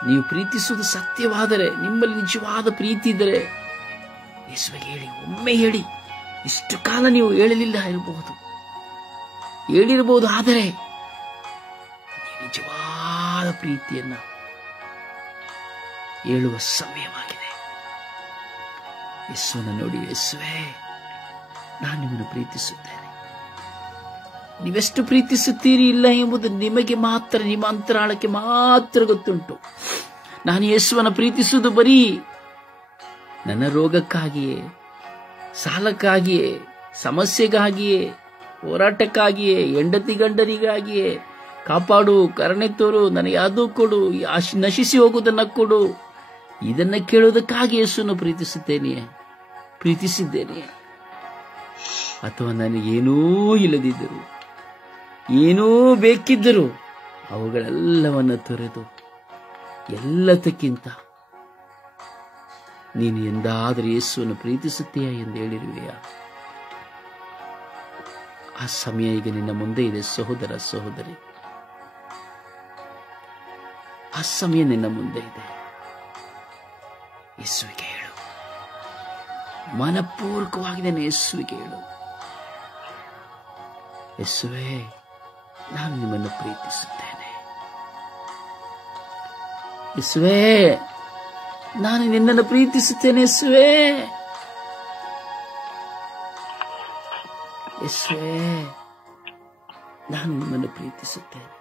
ನೀವು ಪ್ರೀತಿಸುವುದು ಸತ್ಯವಾದರೆ, ನಿಮ್ಮಲ್ಲಿ ನಿಜವಾದ ಪ್ರೀತಿ ಇದ್ದರೆ ಯೇಸುವಿಗೆ ಹೇಳಿ, ಒಮ್ಮೆ ಹೇಳಿ. ಇಷ್ಟು ಕಾಲ ನೀವು ಹೇಳಲಿಲ್ಲ ಇರಬಹುದು, ಹೇಳಿರಬಹುದು, ಆದರೆ ನಿಜವಾದ ಪ್ರೀತಿಯನ್ನ ಹೇಳುವ ಸಮಯವಾಗಿದೆ. ಯೇಸುವನ್ನು ನೋಡಿ, ಯೇಸುವೇ, ನಾನು ನಿಮ್ಮನ್ನು ಪ್ರೀತಿಸುತ್ತೇನೆ. ನೀವೆಷ್ಟು ಪ್ರೀತಿಸುತ್ತೀರಿ ಇಲ್ಲ ಎಂಬುದು ನಿಮಗೆ ಮಾತ್ರ, ನಿಮ್ಮ ಅಂತರಾಳಕ್ಕೆ ಮಾತ್ರ ಗೊತ್ತುಂಟು. ನಾನು ಯೇಸುವನ್ನು ಪ್ರೀತಿಸುವುದು ಬರೀ ನನ್ನ ರೋಗಕ್ಕಾಗಿಯೇ, ಸಾಲಕ್ಕಾಗಿಯೇ, ಸಮಸ್ಯೆಗಾಗಿಯೇ, ಹೋರಾಟಕ್ಕಾಗಿಯೇ, ಹೆಂಡತಿ ಗಂಡರಿಗಾಗಿಯೇ, ಕಾಪಾಡು, ಕರುಣೆ ತೋರು, ನನಗೆ ಅದು ಕೊಡು, ನಶಿಸಿ ಹೋಗುವುದನ್ನು ಕೊಡು, ಇದನ್ನ ಕೇಳುವುದಕ್ಕಾಗಿ ಯೇಸುವನ್ನು ಪ್ರೀತಿಸಿದ್ದೇನೆ. ಅಥವಾ ನನಗೇನೂ ಇಲ್ಲದಿದ್ದರು, ಏನೂ ಬೇಕಿದ್ದರು ಅವುಗಳೆಲ್ಲವನ್ನು ತೊರೆದು ಎಲ್ಲದಕ್ಕಿಂತ ನೀನು ಎಂದಾದರೂ ಯೇಸುವನ್ನು ಪ್ರೀತಿಸುತ್ತೀಯಾ ಎಂದು ಹೇಳಿರುವೆಯಾ? ಆ ಸಮಯ ಈಗ ನಿನ್ನ ಮುಂದೆ ಇದೆ ಸಹೋದರ, ಸಹೋದರಿ. ಆ ಸಮಯ ನಿನ್ನ ಮುಂದೆ ಇದೆ. ಯೇಸುವಿಗೆ ಹೇಳು, ಮನಪೂರ್ವಕವಾಗಿ ಯೇಸುವಿಗೆ ಹೇಳು, ಯೇಸುವೇ, ನಾನು ನಿಮ್ಮನ್ನು ಪ್ರೀತಿಸುತ್ತೇನೆ. ಯೇಸುವೇ, ನಾನು ನಿನ್ನನ್ನು ಪ್ರೀತಿಸುತ್ತೇನೆ. ಯೇಸುವೇ, ಯೇಸುವೇ, ನಾನು ನಿಮ್ಮನ್ನು ಪ್ರೀತಿಸುತ್ತೇನೆ.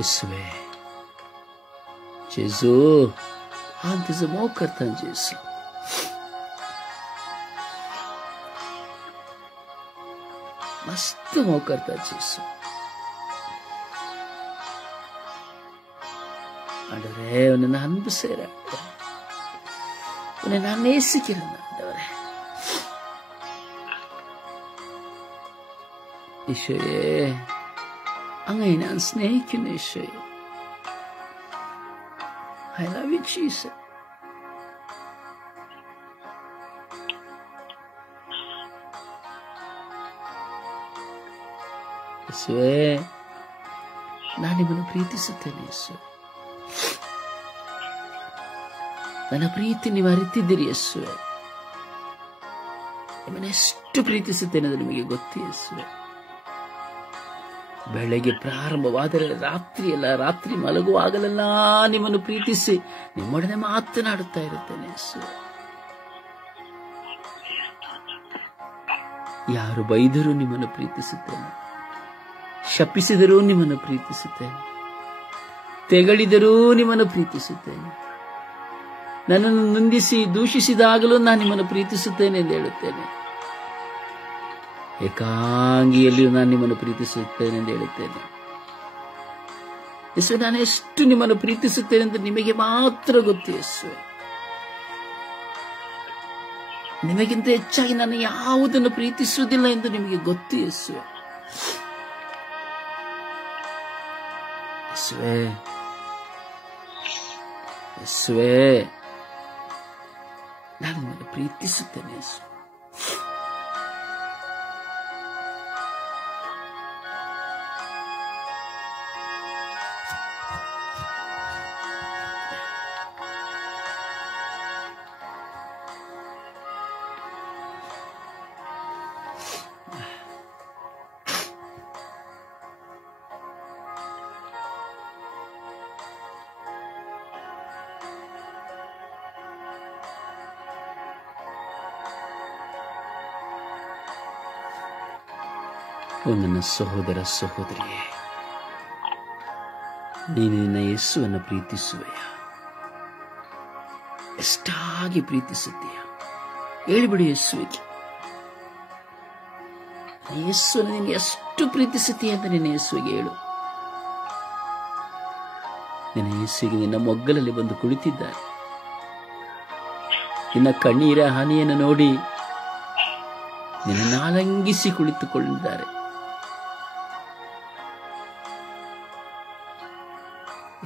यीशुए, यीशु, हाँ इंतज़ाम करता है यीशु। मस्त मोह करता है यीशु। आंडवरे उन्हें नाम बसेरा, उन्हें नाम नहीं सिकिरना आंडवरे। यीशुए, angay na ang snake yun siya. I love you, Jesus. ಯೇಸುವೇ, ನಾನು ನಿಮ್ಮನ್ನು ಪ್ರೀತಿಸುತ್ತೇನೆ. ಯೇಸು, ನನ್ನ ಪ್ರೀತಿ ನೀವು ಅರಿತಿದ್ದೀರಿ. ಯೇಸುವೇ, ನಿಮ್ಮನ್ನು ಎಷ್ಟು ಪ್ರೀತಿಸುತ್ತೇನೆ ಅದು ನಿಮಗೆ ಗೊತ್ತು. ಯೇಸುವೇ, ಬೆಳಗ್ಗೆ ಪ್ರಾರಂಭವಾದರೆ ರಾತ್ರಿ ಮಲಗುವಾಗಲೆಲ್ಲ ನಿಮ್ಮನ್ನು ಪ್ರೀತಿಸಿ ನಿಮ್ಮೊಡನೆ ಮಾತನಾಡುತ್ತಾ ಇರುತ್ತೇನೆ. ಯೇಸು, ಯಾರು ಬೈದರೂ ನಿಮ್ಮನ್ನು ಪ್ರೀತಿಸುತ್ತೇನೆ, ಶಪಿಸಿದರೂ ನಿಮ್ಮನ್ನು ಪ್ರೀತಿಸುತ್ತೇನೆ, ತೆಗಳಿದರೂ ನಿಮ್ಮನ್ನು ಪ್ರೀತಿಸುತ್ತೇನೆ, ನನ್ನನ್ನು ನಿಂದಿಸಿ ದೂಷಿಸಿದಾಗಲೂ ನಾನು ನಿಮ್ಮನ್ನು ಪ್ರೀತಿಸುತ್ತೇನೆ ಎಂದು ಹೇಳುತ್ತೇನೆ. ಏಕಾಂಗಿಯಲ್ಲಿಯೂ ನಾನು ನಿಮ್ಮನ್ನು ಪ್ರೀತಿಸುತ್ತೇನೆ ಎಂದು ಹೇಳುತ್ತೇನೆ. ಯೇಸುವೆ, ನಾನು ಎಷ್ಟು ನಿಮ್ಮನ್ನು ಪ್ರೀತಿಸುತ್ತೇನೆ ಎಂದು ನಿಮಗೆ ಮಾತ್ರ ಗೊತ್ತು ಯೇಸುವೆ. ನಿಮಗಿಂತ ಹೆಚ್ಚಾಗಿ ನಾನು ಯಾವುದನ್ನು ಪ್ರೀತಿಸುವುದಿಲ್ಲ ಎಂದು ನಿಮಗೆ ಗೊತ್ತು ಯೇಸುವೆ. ಯೇಸುವೆ, ಯೇಸುವೆ, ನಾನು ನಿಮ್ಮನ್ನು ಪ್ರೀತಿಸುತ್ತೇನೆ ಯೇಸುವೆ. ಓ ನನ್ನ ಸಹೋದರ ಸಹೋದರಿಯೇ, ನೀನು ನಿನ್ನ ಯೇಸುವನ್ನು ಪ್ರೀತಿಸುವೆಯ? ಎಷ್ಟಾಗಿ ಪ್ರೀತಿಸುತ್ತೀಯ? ಹೇಳಿಬಿಡಿ ಯೇಸುವಿಗೆ. ಯೇಸುವನ್ನು ನೀನು ಎಷ್ಟು ಪ್ರೀತಿಸುತ್ತೀಯ ಅಂತ ನಿನ್ನ ಯೇಸುವಿಗೆ ಹೇಳು. ನಿನ್ನ ಯೇಸುವಿಗೆ ನಿನ್ನ ಮೊಗ್ಗಲಲ್ಲಿ ಬಂದು ಕುಳಿತಿದ್ದಾರೆ. ನಿನ್ನ ಕಣ್ಣೀರ ಹಾನಿಯನ್ನು ನೋಡಿ ನಿನ್ನ ನಾಲಂಗಿಸಿ ಕುಳಿತುಕೊಂಡಿದ್ದಾರೆ.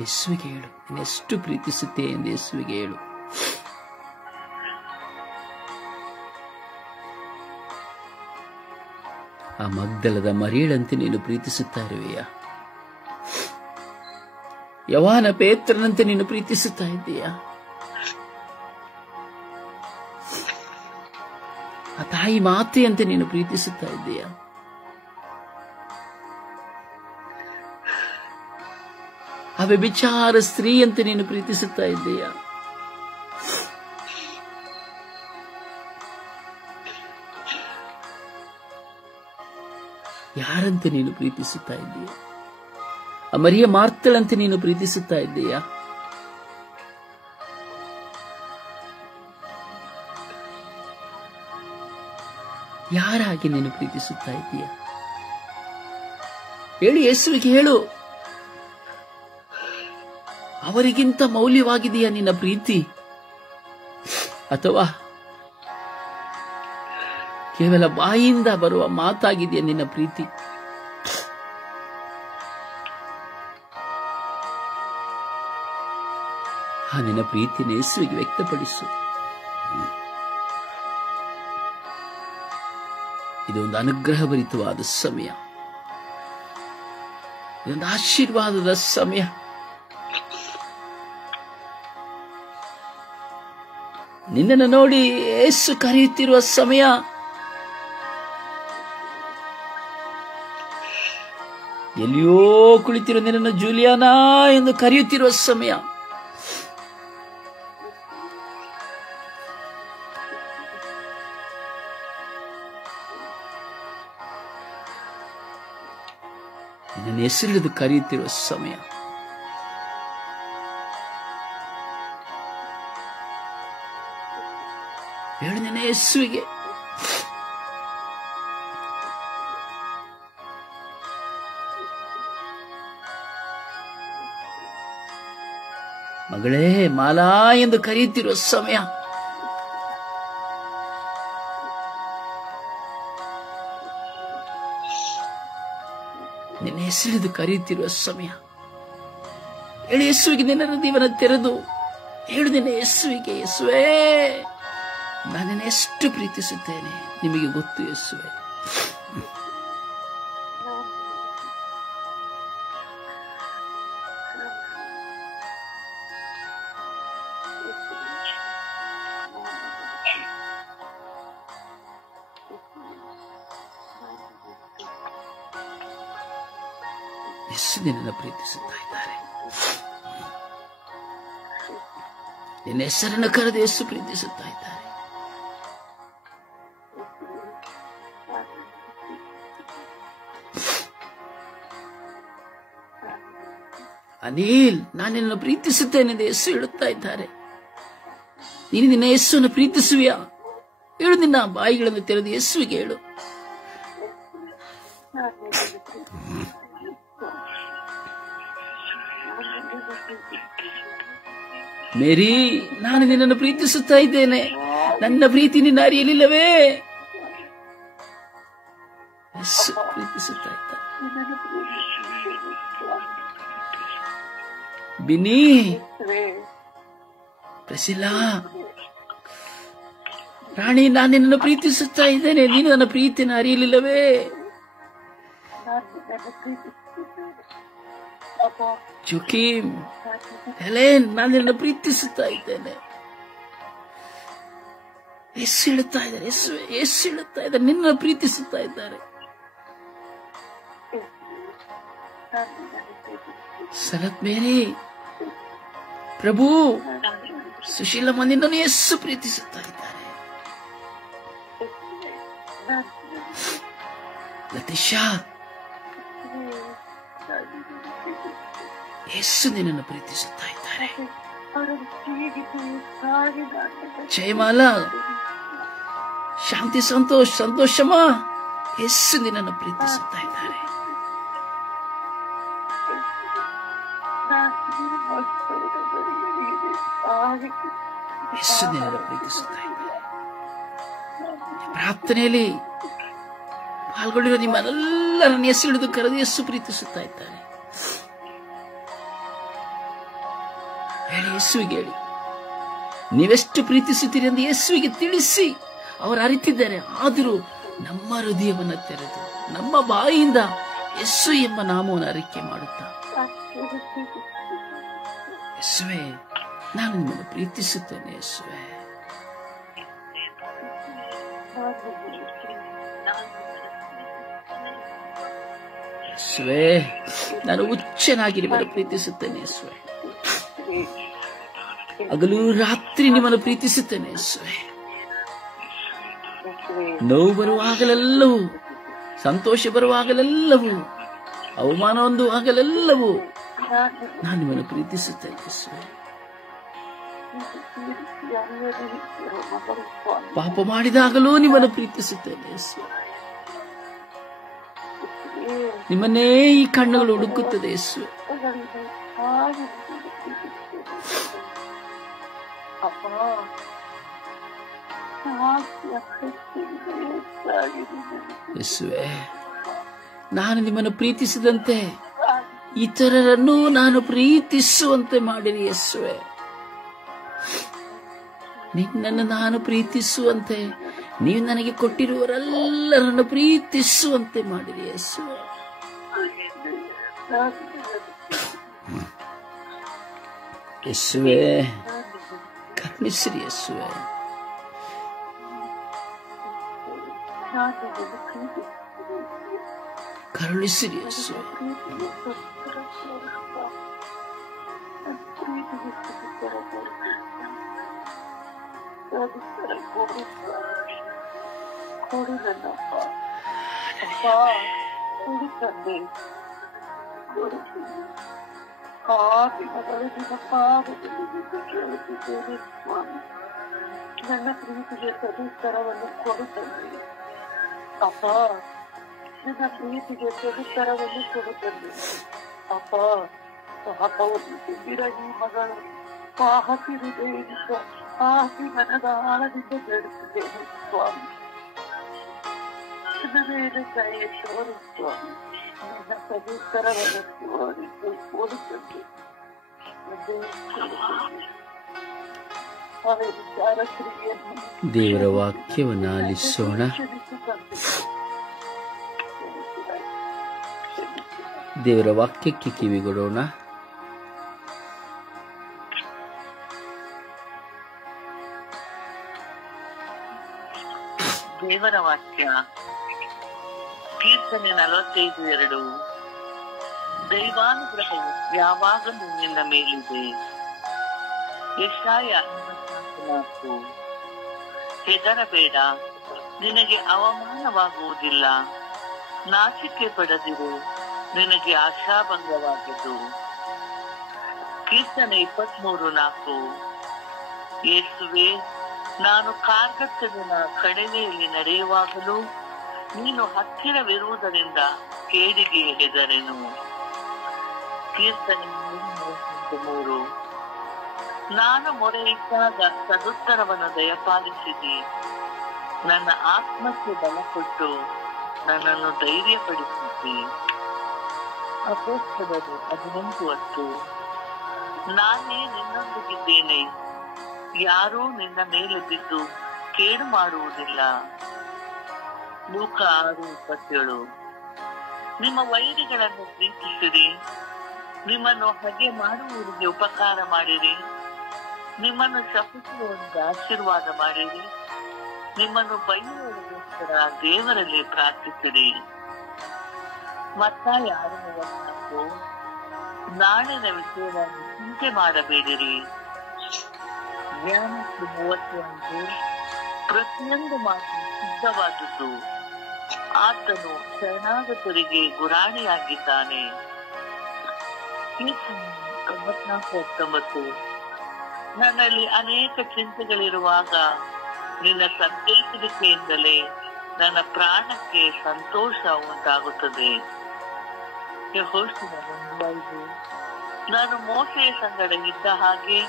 ಯೇಸುವಿಗೆ ಹೇಳು, ನೀನು ಎಷ್ಟು ಪ್ರೀತಿಸುತ್ತೇ ಎಂದು ಯೇಸುವಿಗೆ ಹೇಳು. ಆ ಮಗ್ದಲದ ಮರಿಯಳಂತೆ ನೀನು ಪ್ರೀತಿಸುತ್ತಾ ಇರುವೆಯ? ಯವಾನ ಪೇತ್ರನಂತೆ ನೀನು ಪ್ರೀತಿಸುತ್ತಾ ಇದ್ದೀಯಾ? ಆ ತಾಯಿ ಮಾತೆಯಂತೆ ನೀನು ಪ್ರೀತಿಸುತ್ತಾ ಇದ್ದೀಯಾ? ಆ ವ್ಯಭಿಚಾರ ಸ್ತ್ರೀಯಂತೆ ನೀನು ಪ್ರೀತಿಸುತ್ತಾ ಇದ್ದೀಯಾ? ಯಾರಂತೆ ನೀನು ಪ್ರೀತಿಸುತ್ತಾ ಇದ್ದೀಯಾ? ಆ ಮರಿಯ ಮಾರ್ತಳಂತೆ ನೀನು ಪ್ರೀತಿಸುತ್ತಾ ಇದ್ದೀಯಾ? ಯಾರಾಗಿ ನೀನು ಪ್ರೀತಿಸುತ್ತಾ ಇದ್ದೀಯಾ? ಹೇಳು, ಯೇಸುವಿಗೆ ಹೇಳು. ಅವರಿಗಿಂತ ಮೌಲ್ಯವಾಗಿದೆಯಾ ನಿನ್ನ ಪ್ರೀತಿ? ಅಥವಾ ಕೇವಲ ಬಾಯಿಂದ ಬರುವ ಮಾತಾಗಿದೆಯಾ ನಿನ್ನ ಪ್ರೀತಿ? ಆ ನಿನ್ನ ಪ್ರೀತಿನ ಯೇಸುವಿಗೆ ವ್ಯಕ್ತಪಡಿಸು. ಇದೊಂದು ಅನುಗ್ರಹಭರಿತವಾದ ಸಮಯ, ಇದೊಂದು ಆಶೀರ್ವಾದದ ಸಮಯ. ನಿನ್ನನ್ನು ನೋಡಿ ಯೇಸು ಕರೆಯುತ್ತಿರುವ ಸಮಯ. ಎಲ್ಲಿಯೋ ಕುಳಿತಿರುವ ನಿನ್ನನ್ನು ಜೂಲಿಯಾನಾ ಎಂದು ಕರೆಯುತ್ತಿರುವ ಸಮಯ. ನಿನ್ನ ಹೆಸರಿಳಿದು ಕರೆಯುತ್ತಿರುವ ಸಮಯ. ಹೇಳು ನಿನ್ನ ಯೇಸುವಿಗೆ. ಮಗಳೇ, ಮಾಲಾ ಎಂದು ಕರೆಯುತ್ತಿರುವ ಸಮಯ. ನಿನ್ನ ಹೆಸರಿದು ಕರೆಯುತ್ತಿರುವ ಸಮಯ. ಹೇಳು ಯೇಸುವಿಗೆ ನಿನ್ನ ಹೃದಯವನ್ನು ತೆರೆದು ಹೇಳು ನಿನ್ನ ಯೇಸುವಿಗೆ, ಯೇಸುವೇ, ನಾನು ನಿನ್ನ ಎಷ್ಟು ಪ್ರೀತಿಸುತ್ತೇನೆ ನಿಮಗೆ ಗೊತ್ತು ಯೇಸುವೆ. ಯೇಸು ನಿನ್ನನ್ನು ಪ್ರೀತಿಸುತ್ತಾ ಇದ್ದಾರೆ. ನಿನ್ನ ಹೆಸರನ್ನು ಕರೆದು ಯೇಸು ಪ್ರೀತಿಸುತ್ತಾ ಇದ್ದಾರೆ. ಅನಿಲ್, ನಾನು ನಿನ್ನನ್ನು ಪ್ರೀತಿಸುತ್ತೇನೆ ಎಂದು ಯೇಸು ಹೇಳುತ್ತಾ ಇದ್ದಾರೆ. ನೀನು ನಿನ್ನ ಯೇಸುವನ್ನು ಪ್ರೀತಿಸುವಿಯಾ? ಹೇಳು, ನಿನ್ನ ಬಾಯಿಗಳನ್ನು ತೆರೆದು ಯೇಸುವಿಗೆ ಹೇಳು. ಮೇರಿ, ನಾನು ನಿನ್ನನ್ನು ಪ್ರೀತಿಸುತ್ತಾ ಇದ್ದೇನೆ. ನನ್ನ ಪ್ರೀತಿ ನಿನ್ನ ಅರಿಯಲಿಲ್ಲವೇ? ಯೇಸು ಪ್ರೀತಿಸುತ್ತಾ ಇದ್ದ. ಬಿನಿ, ಪ್ರಸಿಲ್ಲ, ರಾಣಿ, ನಾನು ನಿನ್ನನ್ನು ಪ್ರೀತಿಸುತ್ತಾ ಇದ್ದೇನೆ. ನೀನು ನನ್ನ ಪ್ರೀತಿಯನ್ನು ಅರಿಯಲಿಲ್ಲವೇ? ಜೋಕಿಮ್, ಹೆಲೆನ್, ನಾನು ನಿನ್ನನ್ನು ಪ್ರೀತಿಸುತ್ತಾ ಇದ್ದೇನೆ. ಯೇಸು ಹೇಳುತ್ತಾ ಇದ್ದಾರೆ, ಯೇಸು ಹೇಳುತ್ತಾ ಇದ್ದಾರೆ, ನಿನ್ನನ್ನು ಪ್ರೀತಿಸುತ್ತಾ ಇದ್ದಾರೆ. ಸಲತ್ ಮೇರಿ, ಪ್ರಭು, ಸುಶೀಲಮ್ಮ, ನಿನ್ನನ್ನು ಯೇಸು ಪ್ರೀತಿಸುತ್ತಾ ಇದ್ದಾರೆ. ಲತೀಶಾ, ಯೇಸು ನಿನ್ನನ್ನು ಪ್ರೀತಿಸುತ್ತಾ ಇದ್ದಾರೆ. ಜಯಮಾಲಾ, ಶಾಂತಿ, ಸಂತೋಷಮ್ಮ, ಯೇಸು ನಿನ್ನನ್ನು ಪ್ರೀತಿಸುತ್ತಾ ಇದ್ದಾರೆ. ಯೇಸು ನಿನ್ನನ್ನು ಪ್ರೀತಿಸುತ್ತಾ ಇದ್ದಾರೆ. ಪ್ರಾರ್ಥನೆಯಲ್ಲಿ ಪಾಲ್ಗೊಂಡಿರೋ ನಿಮ್ಮನ್ನೆಲ್ಲರನ್ನು ಯೇಸು ಹಿಡಿದು ಕರೆದು ಯೇಸು ಪ್ರೀತಿಸುತ್ತಾ ಇದ್ದಾರೆ. ಹೇಳಿ, ಯೇಸುವಿಗೆ ಹೇಳಿ, ನೀವೆಷ್ಟು ಪ್ರೀತಿಸುತ್ತೀರಿ ಎಂದು ಯೇಸುವಿಗೆ ತಿಳಿಸಿ. ಅವರು ಅರಿತಿದ್ದಾರೆ. ಆದರೂ ನಮ್ಮ ಹೃದಯವನ್ನು ತೆರೆದು ನಮ್ಮ ಬಾಯಿಯಿಂದ ಯೇಸು ಎಂಬ ನಾಮವನ್ನು ಅರಿಕೆ ಮಾಡುತ್ತಾ, ಯೇಸುವೆ, ನಾನು ನಿಮ್ಮನ್ನು ಪ್ರೀತಿಸುತ್ತೇನೆ. ಯೇಸುವೆ, ಯೇಸುವೆ, ನಾನು ಹುಚ್ಚನಾಗಿ ನಿಮ್ಮನ್ನು ಪ್ರೀತಿಸುತ್ತೇನೆ. ಯೇಸುವೆ, ಹಗಲು ರಾತ್ರಿ ನಿಮ್ಮನ್ನು ಪ್ರೀತಿಸುತ್ತೇನೆ. ಯೇಸುವೆ, ನೋವು ಬರುವಾಗಲೆಲ್ಲವೂ, ಸಂತೋಷ ಬರುವಾಗಲೆಲ್ಲವೂ, ಅವಮಾನ ಹೊಂದುವಾಗಲೆಲ್ಲವೂ ನಾನು ನಿಮ್ಮನ್ನು ಪ್ರೀತಿಸುತ್ತೇನೆ. ಯೇಸುವೆ, ಪಾಪ ಮಾಡಿದಾಗಲೂ ನಿಮ್ಮನ್ನು ಪ್ರೀತಿಸುತ್ತೇನೆ. ಯೇಸುವೆ, ನಿಮ್ಮನ್ನೇ ಈ ಕಣ್ಣುಗಳು ಹುಡುಕುತ್ತದೆ. ಯೇಸುವೆ, ಯೇಸುವೆ, ನಾನು ನಿಮ್ಮನ್ನು ಪ್ರೀತಿಸಿದಂತೆ ಇತರರನ್ನು ನಾನು ಪ್ರೀತಿಸುವಂತೆ ಮಾಡಿರಿ. ಯೇಸುವೆ, ನಿನ್ನನ್ನು ನಾನು ಪ್ರೀತಿಸುವಂತೆ ನೀವು ನನಗೆ ಕೊಟ್ಟಿರುವರೆಲ್ಲರನ್ನು ಪ್ರೀತಿಸುವಂತೆ ಮಾಡಿರಿ. ಯೇಸುವೆ, ಯೇಸುವೆ, ಕರುಣಿಸಿರಿ. ಯೇಸುವೆ, ಕರುಣಿಸಿರಿ. ಯೇಸುವೆ, ನನ್ನ ಪ್ರೀತಿಗೆ ಸದುತ್ತರವನ್ನು ಕೊಡುತ್ತದೆ. ಅಪ್ಪ, ನನ್ನ ಪ್ರೀತಿಗೆ ಸದುತ್ತರವನ್ನು ಕೊಡುತ್ತದೆ. ಅಪ್ಪ, ಪಾಪವನ್ನು ತುಂಬಿರ ಈ ಮಗಳು ಪಾಪಿ ಹೃದಯದಿಂದ, ಪಾಪಿ ಮನದ ಆಳದಿಂದ ಬೇಡುತ್ತಿದ್ದೇನೆ ಸ್ವಾಮಿ. ನನ್ನ ಮೇಲೆ ದಯೆ ತೋರು ಸ್ವಾಮಿ. ನನ್ನ ಸದುತ್ತರವನ್ನು ತೋರಿಸಿ ಕೊಡುತ್ತದೆ. ದೇವರ ವಾಕ್ಯವನ್ನು ಆಲಿಸೋಣ. ದೇವರ ವಾಕ್ಯಕ್ಕೆ ಕಿವಿಗೊಡೋಣ. ದೇವರ ವಾಕ್ಯ ಕೀರ್ತನೆ 45:2. ದೈವಾನುಗ್ರಹವು ಯಾವಾಗಲೂ ನಿನ್ನ ಮೇಲಿದೆ. ಯೆಶಾಯ 54:4. ಹೆದರಬೇಡ, ನಿನಗೆ ಅವಮಾನವಾಗುವುದಿಲ್ಲ. ನಾಚಿಕೆ ಪಡದಿರು, ನಿನಗೆ ಆಶಾಭಂಗವಾಗದು. ಕೀರ್ತನೆ 23:4. ಯೇಸುವೆ, ನಾನು ಕಾರ್ಗತ್ತಲಿನ ಕಣಿವೆಯಲ್ಲಿ ನಡೆಯುವಾಗಲೂ ನೀನು ಹತ್ತಿರವಿರುವುದರಿಂದ ಕೇಡಿಗೆ ಹೆದರೆನು. ಕೀರ್ತನೆ 3:3. ನಾನು ಮೊರೆ ಇಟ್ಟಾಗ ಸದುತ್ತರವನ್ನು ದಯಪಾಲಿಸಿದಿ. ನನ್ನ ಆತ್ಮಕ್ಕೆ ಬಲ ಕೊಟ್ಟು ನನ್ನನ್ನು ಧೈರ್ಯಪಡಿಸಿದ್ದಿ. ಅಪೊಸ್ತಲರು 18:10. ನಾನೇ ನಿನ್ನೊಂದಿಗಿದ್ದೇನೆ, ಯಾರೂ ನಿನ್ನ ಮೇಲೆ ಬಿದ್ದು ಕೇಡು ಮಾಡುವುದಿಲ್ಲ. ಲೂಕ 6:27. ನಿಮ್ಮ ವೈರಿಗಳನ್ನು ಪ್ರೀತಿಸಿರಿ, ನಿಮ್ಮನ್ನು ಹಾಗೆ ಮಾಡುವವರಿಗೆ ಉಪಕಾರ ಮಾಡಿರಿ, ನಿಮ್ಮನ್ನು ಶಪಿಸುವವರಿಗೆ ಆಶೀರ್ವಾದ ಮಾಡಿರಿ, ನಿಮ್ಮನ್ನು ಬೈಯುವವರಿಗೋಸ್ಕರ ದೇವರಲ್ಲಿ ಪ್ರಾರ್ಥಿಸಿರಿ. ಮತ್ತಾಯ 6:4. ನಾಳಿನ ವಿಷಯವಾಗಿ ಚಿಂತೆ ಮಾಡಬೇಡಿರಿ. ಜ್ಞಾನಕ್ಕೆ 35. ಪ್ರತಿಯೊಂದು ಮಾತು ಸಿದ್ಧವಾದದ್ದು, ಆತನು ಶರಣಾಗತರಿಗೆ ಗುರಾಣಿಯಾಗಿದ್ದಾನೆ. 94:19. ನನ್ನಲ್ಲಿ ಅನೇಕ ಚಿಂತೆಗಳಿರುವಾಗ ನಿನ್ನ ಸಂತೈಸುವಿಕೆಯಿಂದಲೇ ನನ್ನ ಪ್ರಾಣಕ್ಕೆ ಸಂತೋಷ ಉಂಟಾಗುತ್ತದೆ. ಯೆಹೋಶುವ 1:5. ನಾನು ಮೋಶೆಯ ಸಂಗಡ ಇದ್ದ ಹಾಗೆ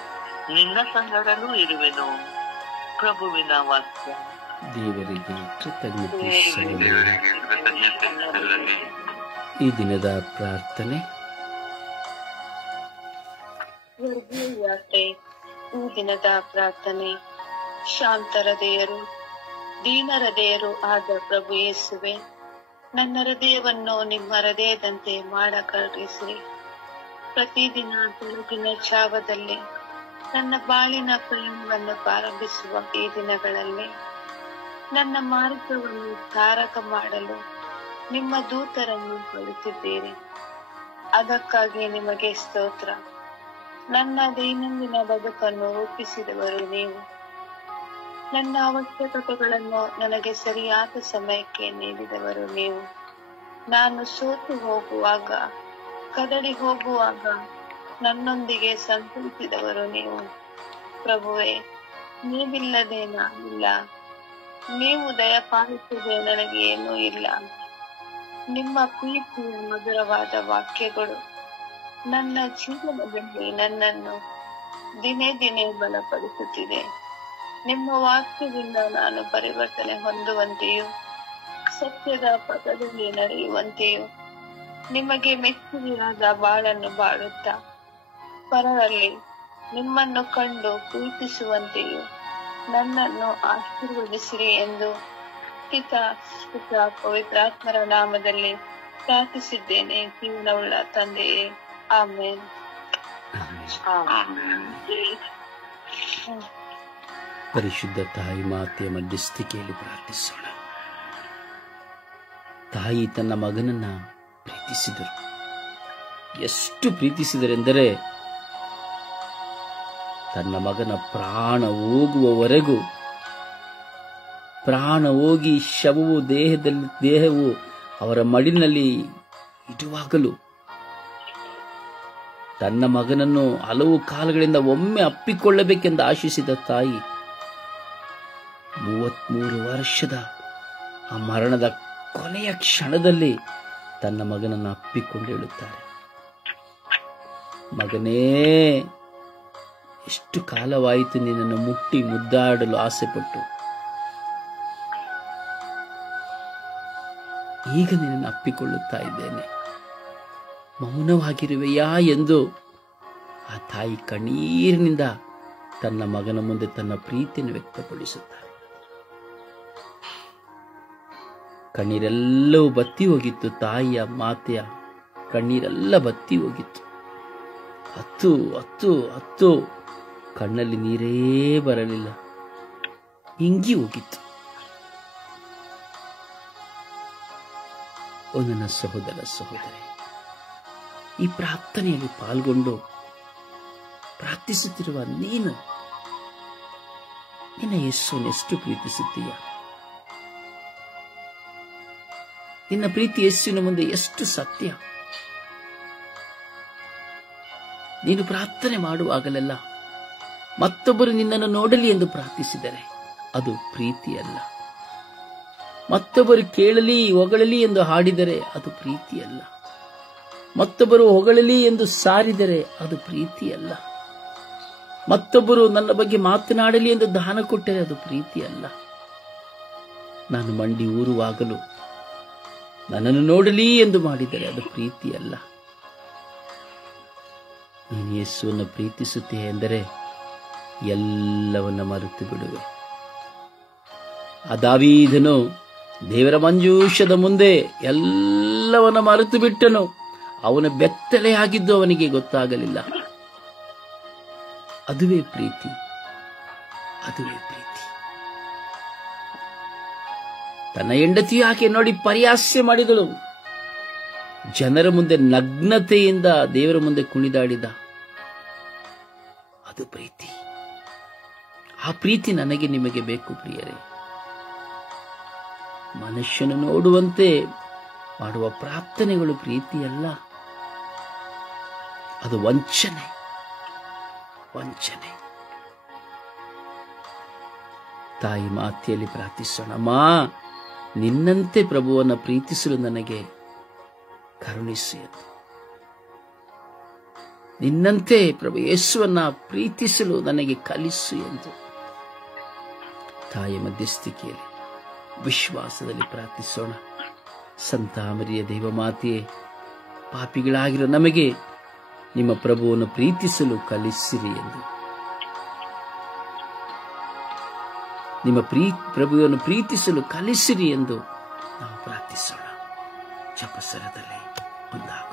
ನಿನ್ನ ಸಂಗಡಲೂ ಇರುವೆನು. ಪ್ರಭುವಿನ ವಾಕ್ಯ. ದೇವರಿಗೆ ಕೃತಜ್ಞತೆ ಸಲ್ಲಲಿ. ಈ ದಿನದ ಪ್ರಾರ್ಥನೆ. ಈ ದಿನದ ಪ್ರಾರ್ಥನೆ. ಶಾಂತ ಹೃದಯರು, ದೀನ ಹೃದಯರು ಆದ ಪ್ರಭು ಯೇಸುವೆ, ನನ್ನ ಹೃದಯವನ್ನು ನಿಮ್ಮ ಹೃದಯದಂತೆ ಮಾಡಕರಿಸಿ. ಪ್ರತಿದಿನ ಬೆಳಗಿನ ಜಾವದಲ್ಲಿ ನನ್ನ ಬಾಳಿನ ಪ್ರಯಾಣವನ್ನು ಪ್ರಾರಂಭಿಸುವ ಈ ದಿನಗಳಲ್ಲಿ ನನ್ನ ಮಾರ್ಗವನ್ನು ತಾರಕ ಮಾಡಲು ನಿಮ್ಮ ದೂತರನ್ನು ಕಳುಹಿಸಿದ್ದೀರಿ. ಅದಕ್ಕಾಗಿ ನಿಮಗೆ ಸ್ತೋತ್ರ. ನನ್ನ ದೈನಂದಿನ ಬದುಕನ್ನು ರೂಪಿಸಿದವರು ನೀವು. ನನ್ನ ಅವಶ್ಯಕತೆಗಳನ್ನು ನನಗೆ ಸರಿಯಾದ ಸಮಯಕ್ಕೆ ನೀಡಿದವರು ನೀವು. ನಾನು ಸೋತು ಹೋಗುವಾಗ, ಕದಡಿ ಹೋಗುವಾಗ ನನ್ನೊಂದಿಗೆ ಸಂತೈಸಿದವರು ನೀವು. ಪ್ರಭುವೇ, ನೀವಿಲ್ಲದೆ ನಾನಿಲ್ಲ, ನೀವು ದಯಪಾಲಿಸದೆ ನನಗೆ ಏನೂ ಇಲ್ಲ. ನಿಮ್ಮ ಪ್ರೀತಿಯ ಮಧುರವಾದ ವಾಕ್ಯಗಳು ನನ್ನ ಜೀವನದಲ್ಲಿ ನನ್ನನ್ನು ದಿನೇ ದಿನೇ ಬಲಪಡಿಸುತ್ತಿದೆ. ನಿಮ್ಮ ವಾಕ್ಯದಿಂದ ನಾನು ಪರಿವರ್ತನೆ ಹೊಂದುವಂತೆಯೂ ಸತ್ಯದ ಪಥದಲ್ಲಿ ನಡೆಯುವಂತೆಯೂ ನಿಮಗೆ ಮೆಚ್ಚುಗೆಯಾದ ಬಾಳನ್ನು ಬಾಳುತ್ತಾ ಪರರಲ್ಲಿ ನಿಮ್ಮನ್ನು ಕಂಡು ಪ್ರೀತಿಸುವಂತೆಯೂ ನನ್ನನ್ನು ಆಶೀರ್ವದಿಸಿರಿ ಎಂದು ಪಿತಾ, ಸುತ, ಪವಿತ್ರಾತ್ಮರ ನಾಮದಲ್ಲಿ ಪ್ರಾರ್ಥಿಸಿದ್ದೇನೆ. ಜೀವನವುಳ್ಳ ತಂದೆಯೇ, ಆಮೇನ್. ಪರಿಶುದ್ಧ ತಾಯಿ ಮಾತೆಯ ಮಧ್ಯಸ್ಥಿಕೆಯಲ್ಲಿ ಪ್ರಾರ್ಥಿಸೋಣ. ತಾಯಿ ತನ್ನ ಮಗನನ್ನ ಪ್ರೀತಿಸಿದರು. ಎಷ್ಟು ಪ್ರೀತಿಸಿದರೆಂದರೆ ತನ್ನ ಮಗನ ಪ್ರಾಣ ಹೋಗುವವರೆಗೂ, ಪ್ರಾಣ ಹೋಗಿ ಶವವು ದೇಹವು ಅವರ ಮಡಿಲಿನಲ್ಲಿ ಇಡುವಾಗಲೂ ತನ್ನ ಮಗನನ್ನು ಹಲವು ಕಾಲಗಳಿಂದ ಒಮ್ಮೆ ಅಪ್ಪಿಕೊಳ್ಳಬೇಕೆಂದು ಆಶಿಸಿದ ತಾಯಿ 33 ವರ್ಷದ ಆ ಮರಣದ ಕೊನೆಯ ಕ್ಷಣದಲ್ಲಿ ತನ್ನ ಮಗನನ್ನು ಅಪ್ಪಿಕೊಂಡು ಹೇಳುತ್ತಾರೆ, ಮಗನೇ, ಎಷ್ಟು ಕಾಲವಾಯಿತು ನಿನ್ನನ್ನು ಮುಟ್ಟಿ ಮುದ್ದಾಡಲು ಆಸೆಪಟ್ಟು, ಈಗ ನಿನ್ನನ್ನು ಅಪ್ಪಿಕೊಳ್ಳುತ್ತಾ ಇದ್ದೇನೆ, ಮೌನವಾಗಿರುವೆಯಾ ಎಂದು ಆ ತಾಯಿ ಕಣ್ಣೀರಿನಿಂದ ತನ್ನ ಮಗನ ಮುಂದೆ ತನ್ನ ಪ್ರೀತಿಯನ್ನು ವ್ಯಕ್ತಪಡಿಸುತ್ತಾರೆ. ಕಣ್ಣೀರೆಲ್ಲವೂ ಬತ್ತಿ ಹೋಗಿತ್ತು. ತಾಯಿಯ ಮಾತೆಯ ಕಣ್ಣೀರೆಲ್ಲ ಬತ್ತಿ ಹೋಗಿತ್ತು. ಹತ್ತು ಹತ್ತು ಹತ್ತು ಕಣ್ಣಲ್ಲಿ ನೀರೇ ಬರಲಿಲ್ಲ, ಇಂಗಿ ಹೋಗಿತ್ತು. ನನ್ನ ಸಹೋದರ ಸಹೋದರಿ, ಈ ಪ್ರಾರ್ಥನೆಯಲ್ಲಿ ಪಾಲ್ಗೊಂಡು ಪ್ರಾರ್ಥಿಸುತ್ತಿರುವ ನೀನು ನಿನ್ನ ಯೇಸುವನ್ನು ಎಷ್ಟು ಪ್ರೀತಿಸುತ್ತೀಯ? ನಿನ್ನ ಪ್ರೀತಿ ಯೇಸುವಿನ ಮುಂದೆ ಎಷ್ಟು ಸತ್ಯ? ನೀನು ಪ್ರಾರ್ಥನೆ ಮಾಡುವಾಗಲೆಲ್ಲ ಮತ್ತೊಬ್ಬರು ನಿನ್ನನ್ನು ನೋಡಲಿ ಎಂದು ಪ್ರಾರ್ಥಿಸಿದರೆ ಅದು ಪ್ರೀತಿಯಲ್ಲ. ಮತ್ತೊಬ್ಬರು ಕೇಳಲಿ ಹೊಗಳಲಿ ಎಂದು ಹಾಡಿದರೆ ಅದು ಪ್ರೀತಿಯಲ್ಲ. ಮತ್ತೊಬ್ಬರು ಹೊಗಳಲಿ ಎಂದು ಸಾರಿದರೆ ಅದು ಪ್ರೀತಿಯಲ್ಲ. ಮತ್ತೊಬ್ಬರು ನನ್ನ ಬಗ್ಗೆ ಮಾತನಾಡಲಿ ಎಂದು ದಾನ ಕೊಟ್ಟರೆ ಅದು ಪ್ರೀತಿಯಲ್ಲ. ನಾನು ಮಂಡಿ ಊರುವಾಗಲು ನನ್ನನ್ನು ನೋಡಲಿ ಎಂದು ಮಾಡಿದರೆ ಅದು ಪ್ರೀತಿಯಲ್ಲ. ನೀನು ಯೇಸುವನ್ನು ಪ್ರೀತಿಸುತ್ತೀಯ ಎಂದರೆ ಎಲ್ಲವನ್ನ ಮರೆತು ಬಿಡುವೆ. ಆ ದಾವೀದನು ದೇವರ ಮಂಜೂಷದ ಮುಂದೆ ಎಲ್ಲವನ್ನ ಮರೆತು ಬಿಟ್ಟನು. ಅವನ ಬೆತ್ತಲೆಯಾಗಿದ್ದು ಅವನಿಗೆ ಗೊತ್ತಾಗಲಿಲ್ಲ. ಅದುವೇ ಪ್ರೀತಿ, ಅದುವೇ ಪ್ರೀತಿ. ತನ್ನ ಹೆಂಡತಿಯು ಆಕೆ ನೋಡಿ ಪರಿಹಾಸ್ಯ ಮಾಡಿದಳು. ಜನರ ಮುಂದೆ ನಗ್ನತೆಯಿಂದ ದೇವರ ಮುಂದೆ ಕುಣಿದಾಡಿದ. ಅದು ಪ್ರೀತಿ. ಆ ಪ್ರೀತಿ ನನಗೆ ನಿಮಗೆ ಬೇಕು ಪ್ರಿಯರೇ. ಮನುಷ್ಯನು ನೋಡುವಂತೆ ಮಾಡುವ ಪ್ರಾರ್ಥನೆಗಳು ಪ್ರೀತಿಯಲ್ಲ, ಅದು ವಂಚನೆ. ವಂಚನೆ. ತಾಯಿ ಮಾತೆಯಲ್ಲಿ ಪ್ರಾರ್ಥಿಸೋಣ, ಅಮ್ಮ ನಿನ್ನಂತೆ ಪ್ರಭುವನ್ನು ಪ್ರೀತಿಸಲು ನನಗೆ ಕರುಣಿಸು ಎಂದು. ನಿನ್ನಂತೆ ಪ್ರಭು ಯೇಸುವನ್ನ ಪ್ರೀತಿಸಲು ನನಗೆ ಕಲಿಸು ಎಂದು ತಾಯಿ ಮಧ್ಯಸ್ಥಿಕೆಯಲ್ಲಿ ವಿಶ್ವಾಸದಲ್ಲಿ ಪ್ರಾರ್ಥಿಸೋಣ. ಸಂತ ಮರಿಯ ದೇವ ಮಾತೆಯೇ, ಪಾಪಿಗಳಾಗಿರೋ ನಮಗೆ ನಿಮ್ಮ ಪ್ರಭುವನ್ನು ಪ್ರೀತಿಸಲು ಕಲಿಸಿರಿ ಎಂದು, ನಿಮ್ಮ ಪ್ರಭುವನ್ನು ಪ್ರೀತಿಸಲು ಕಲಿಸಿರಿ ಎಂದು ನಾವು ಪ್ರಾರ್ಥಿಸೋಣ. ಜಪಸರದಲ್ಲಿ ಒಂದಾಗೋಣ.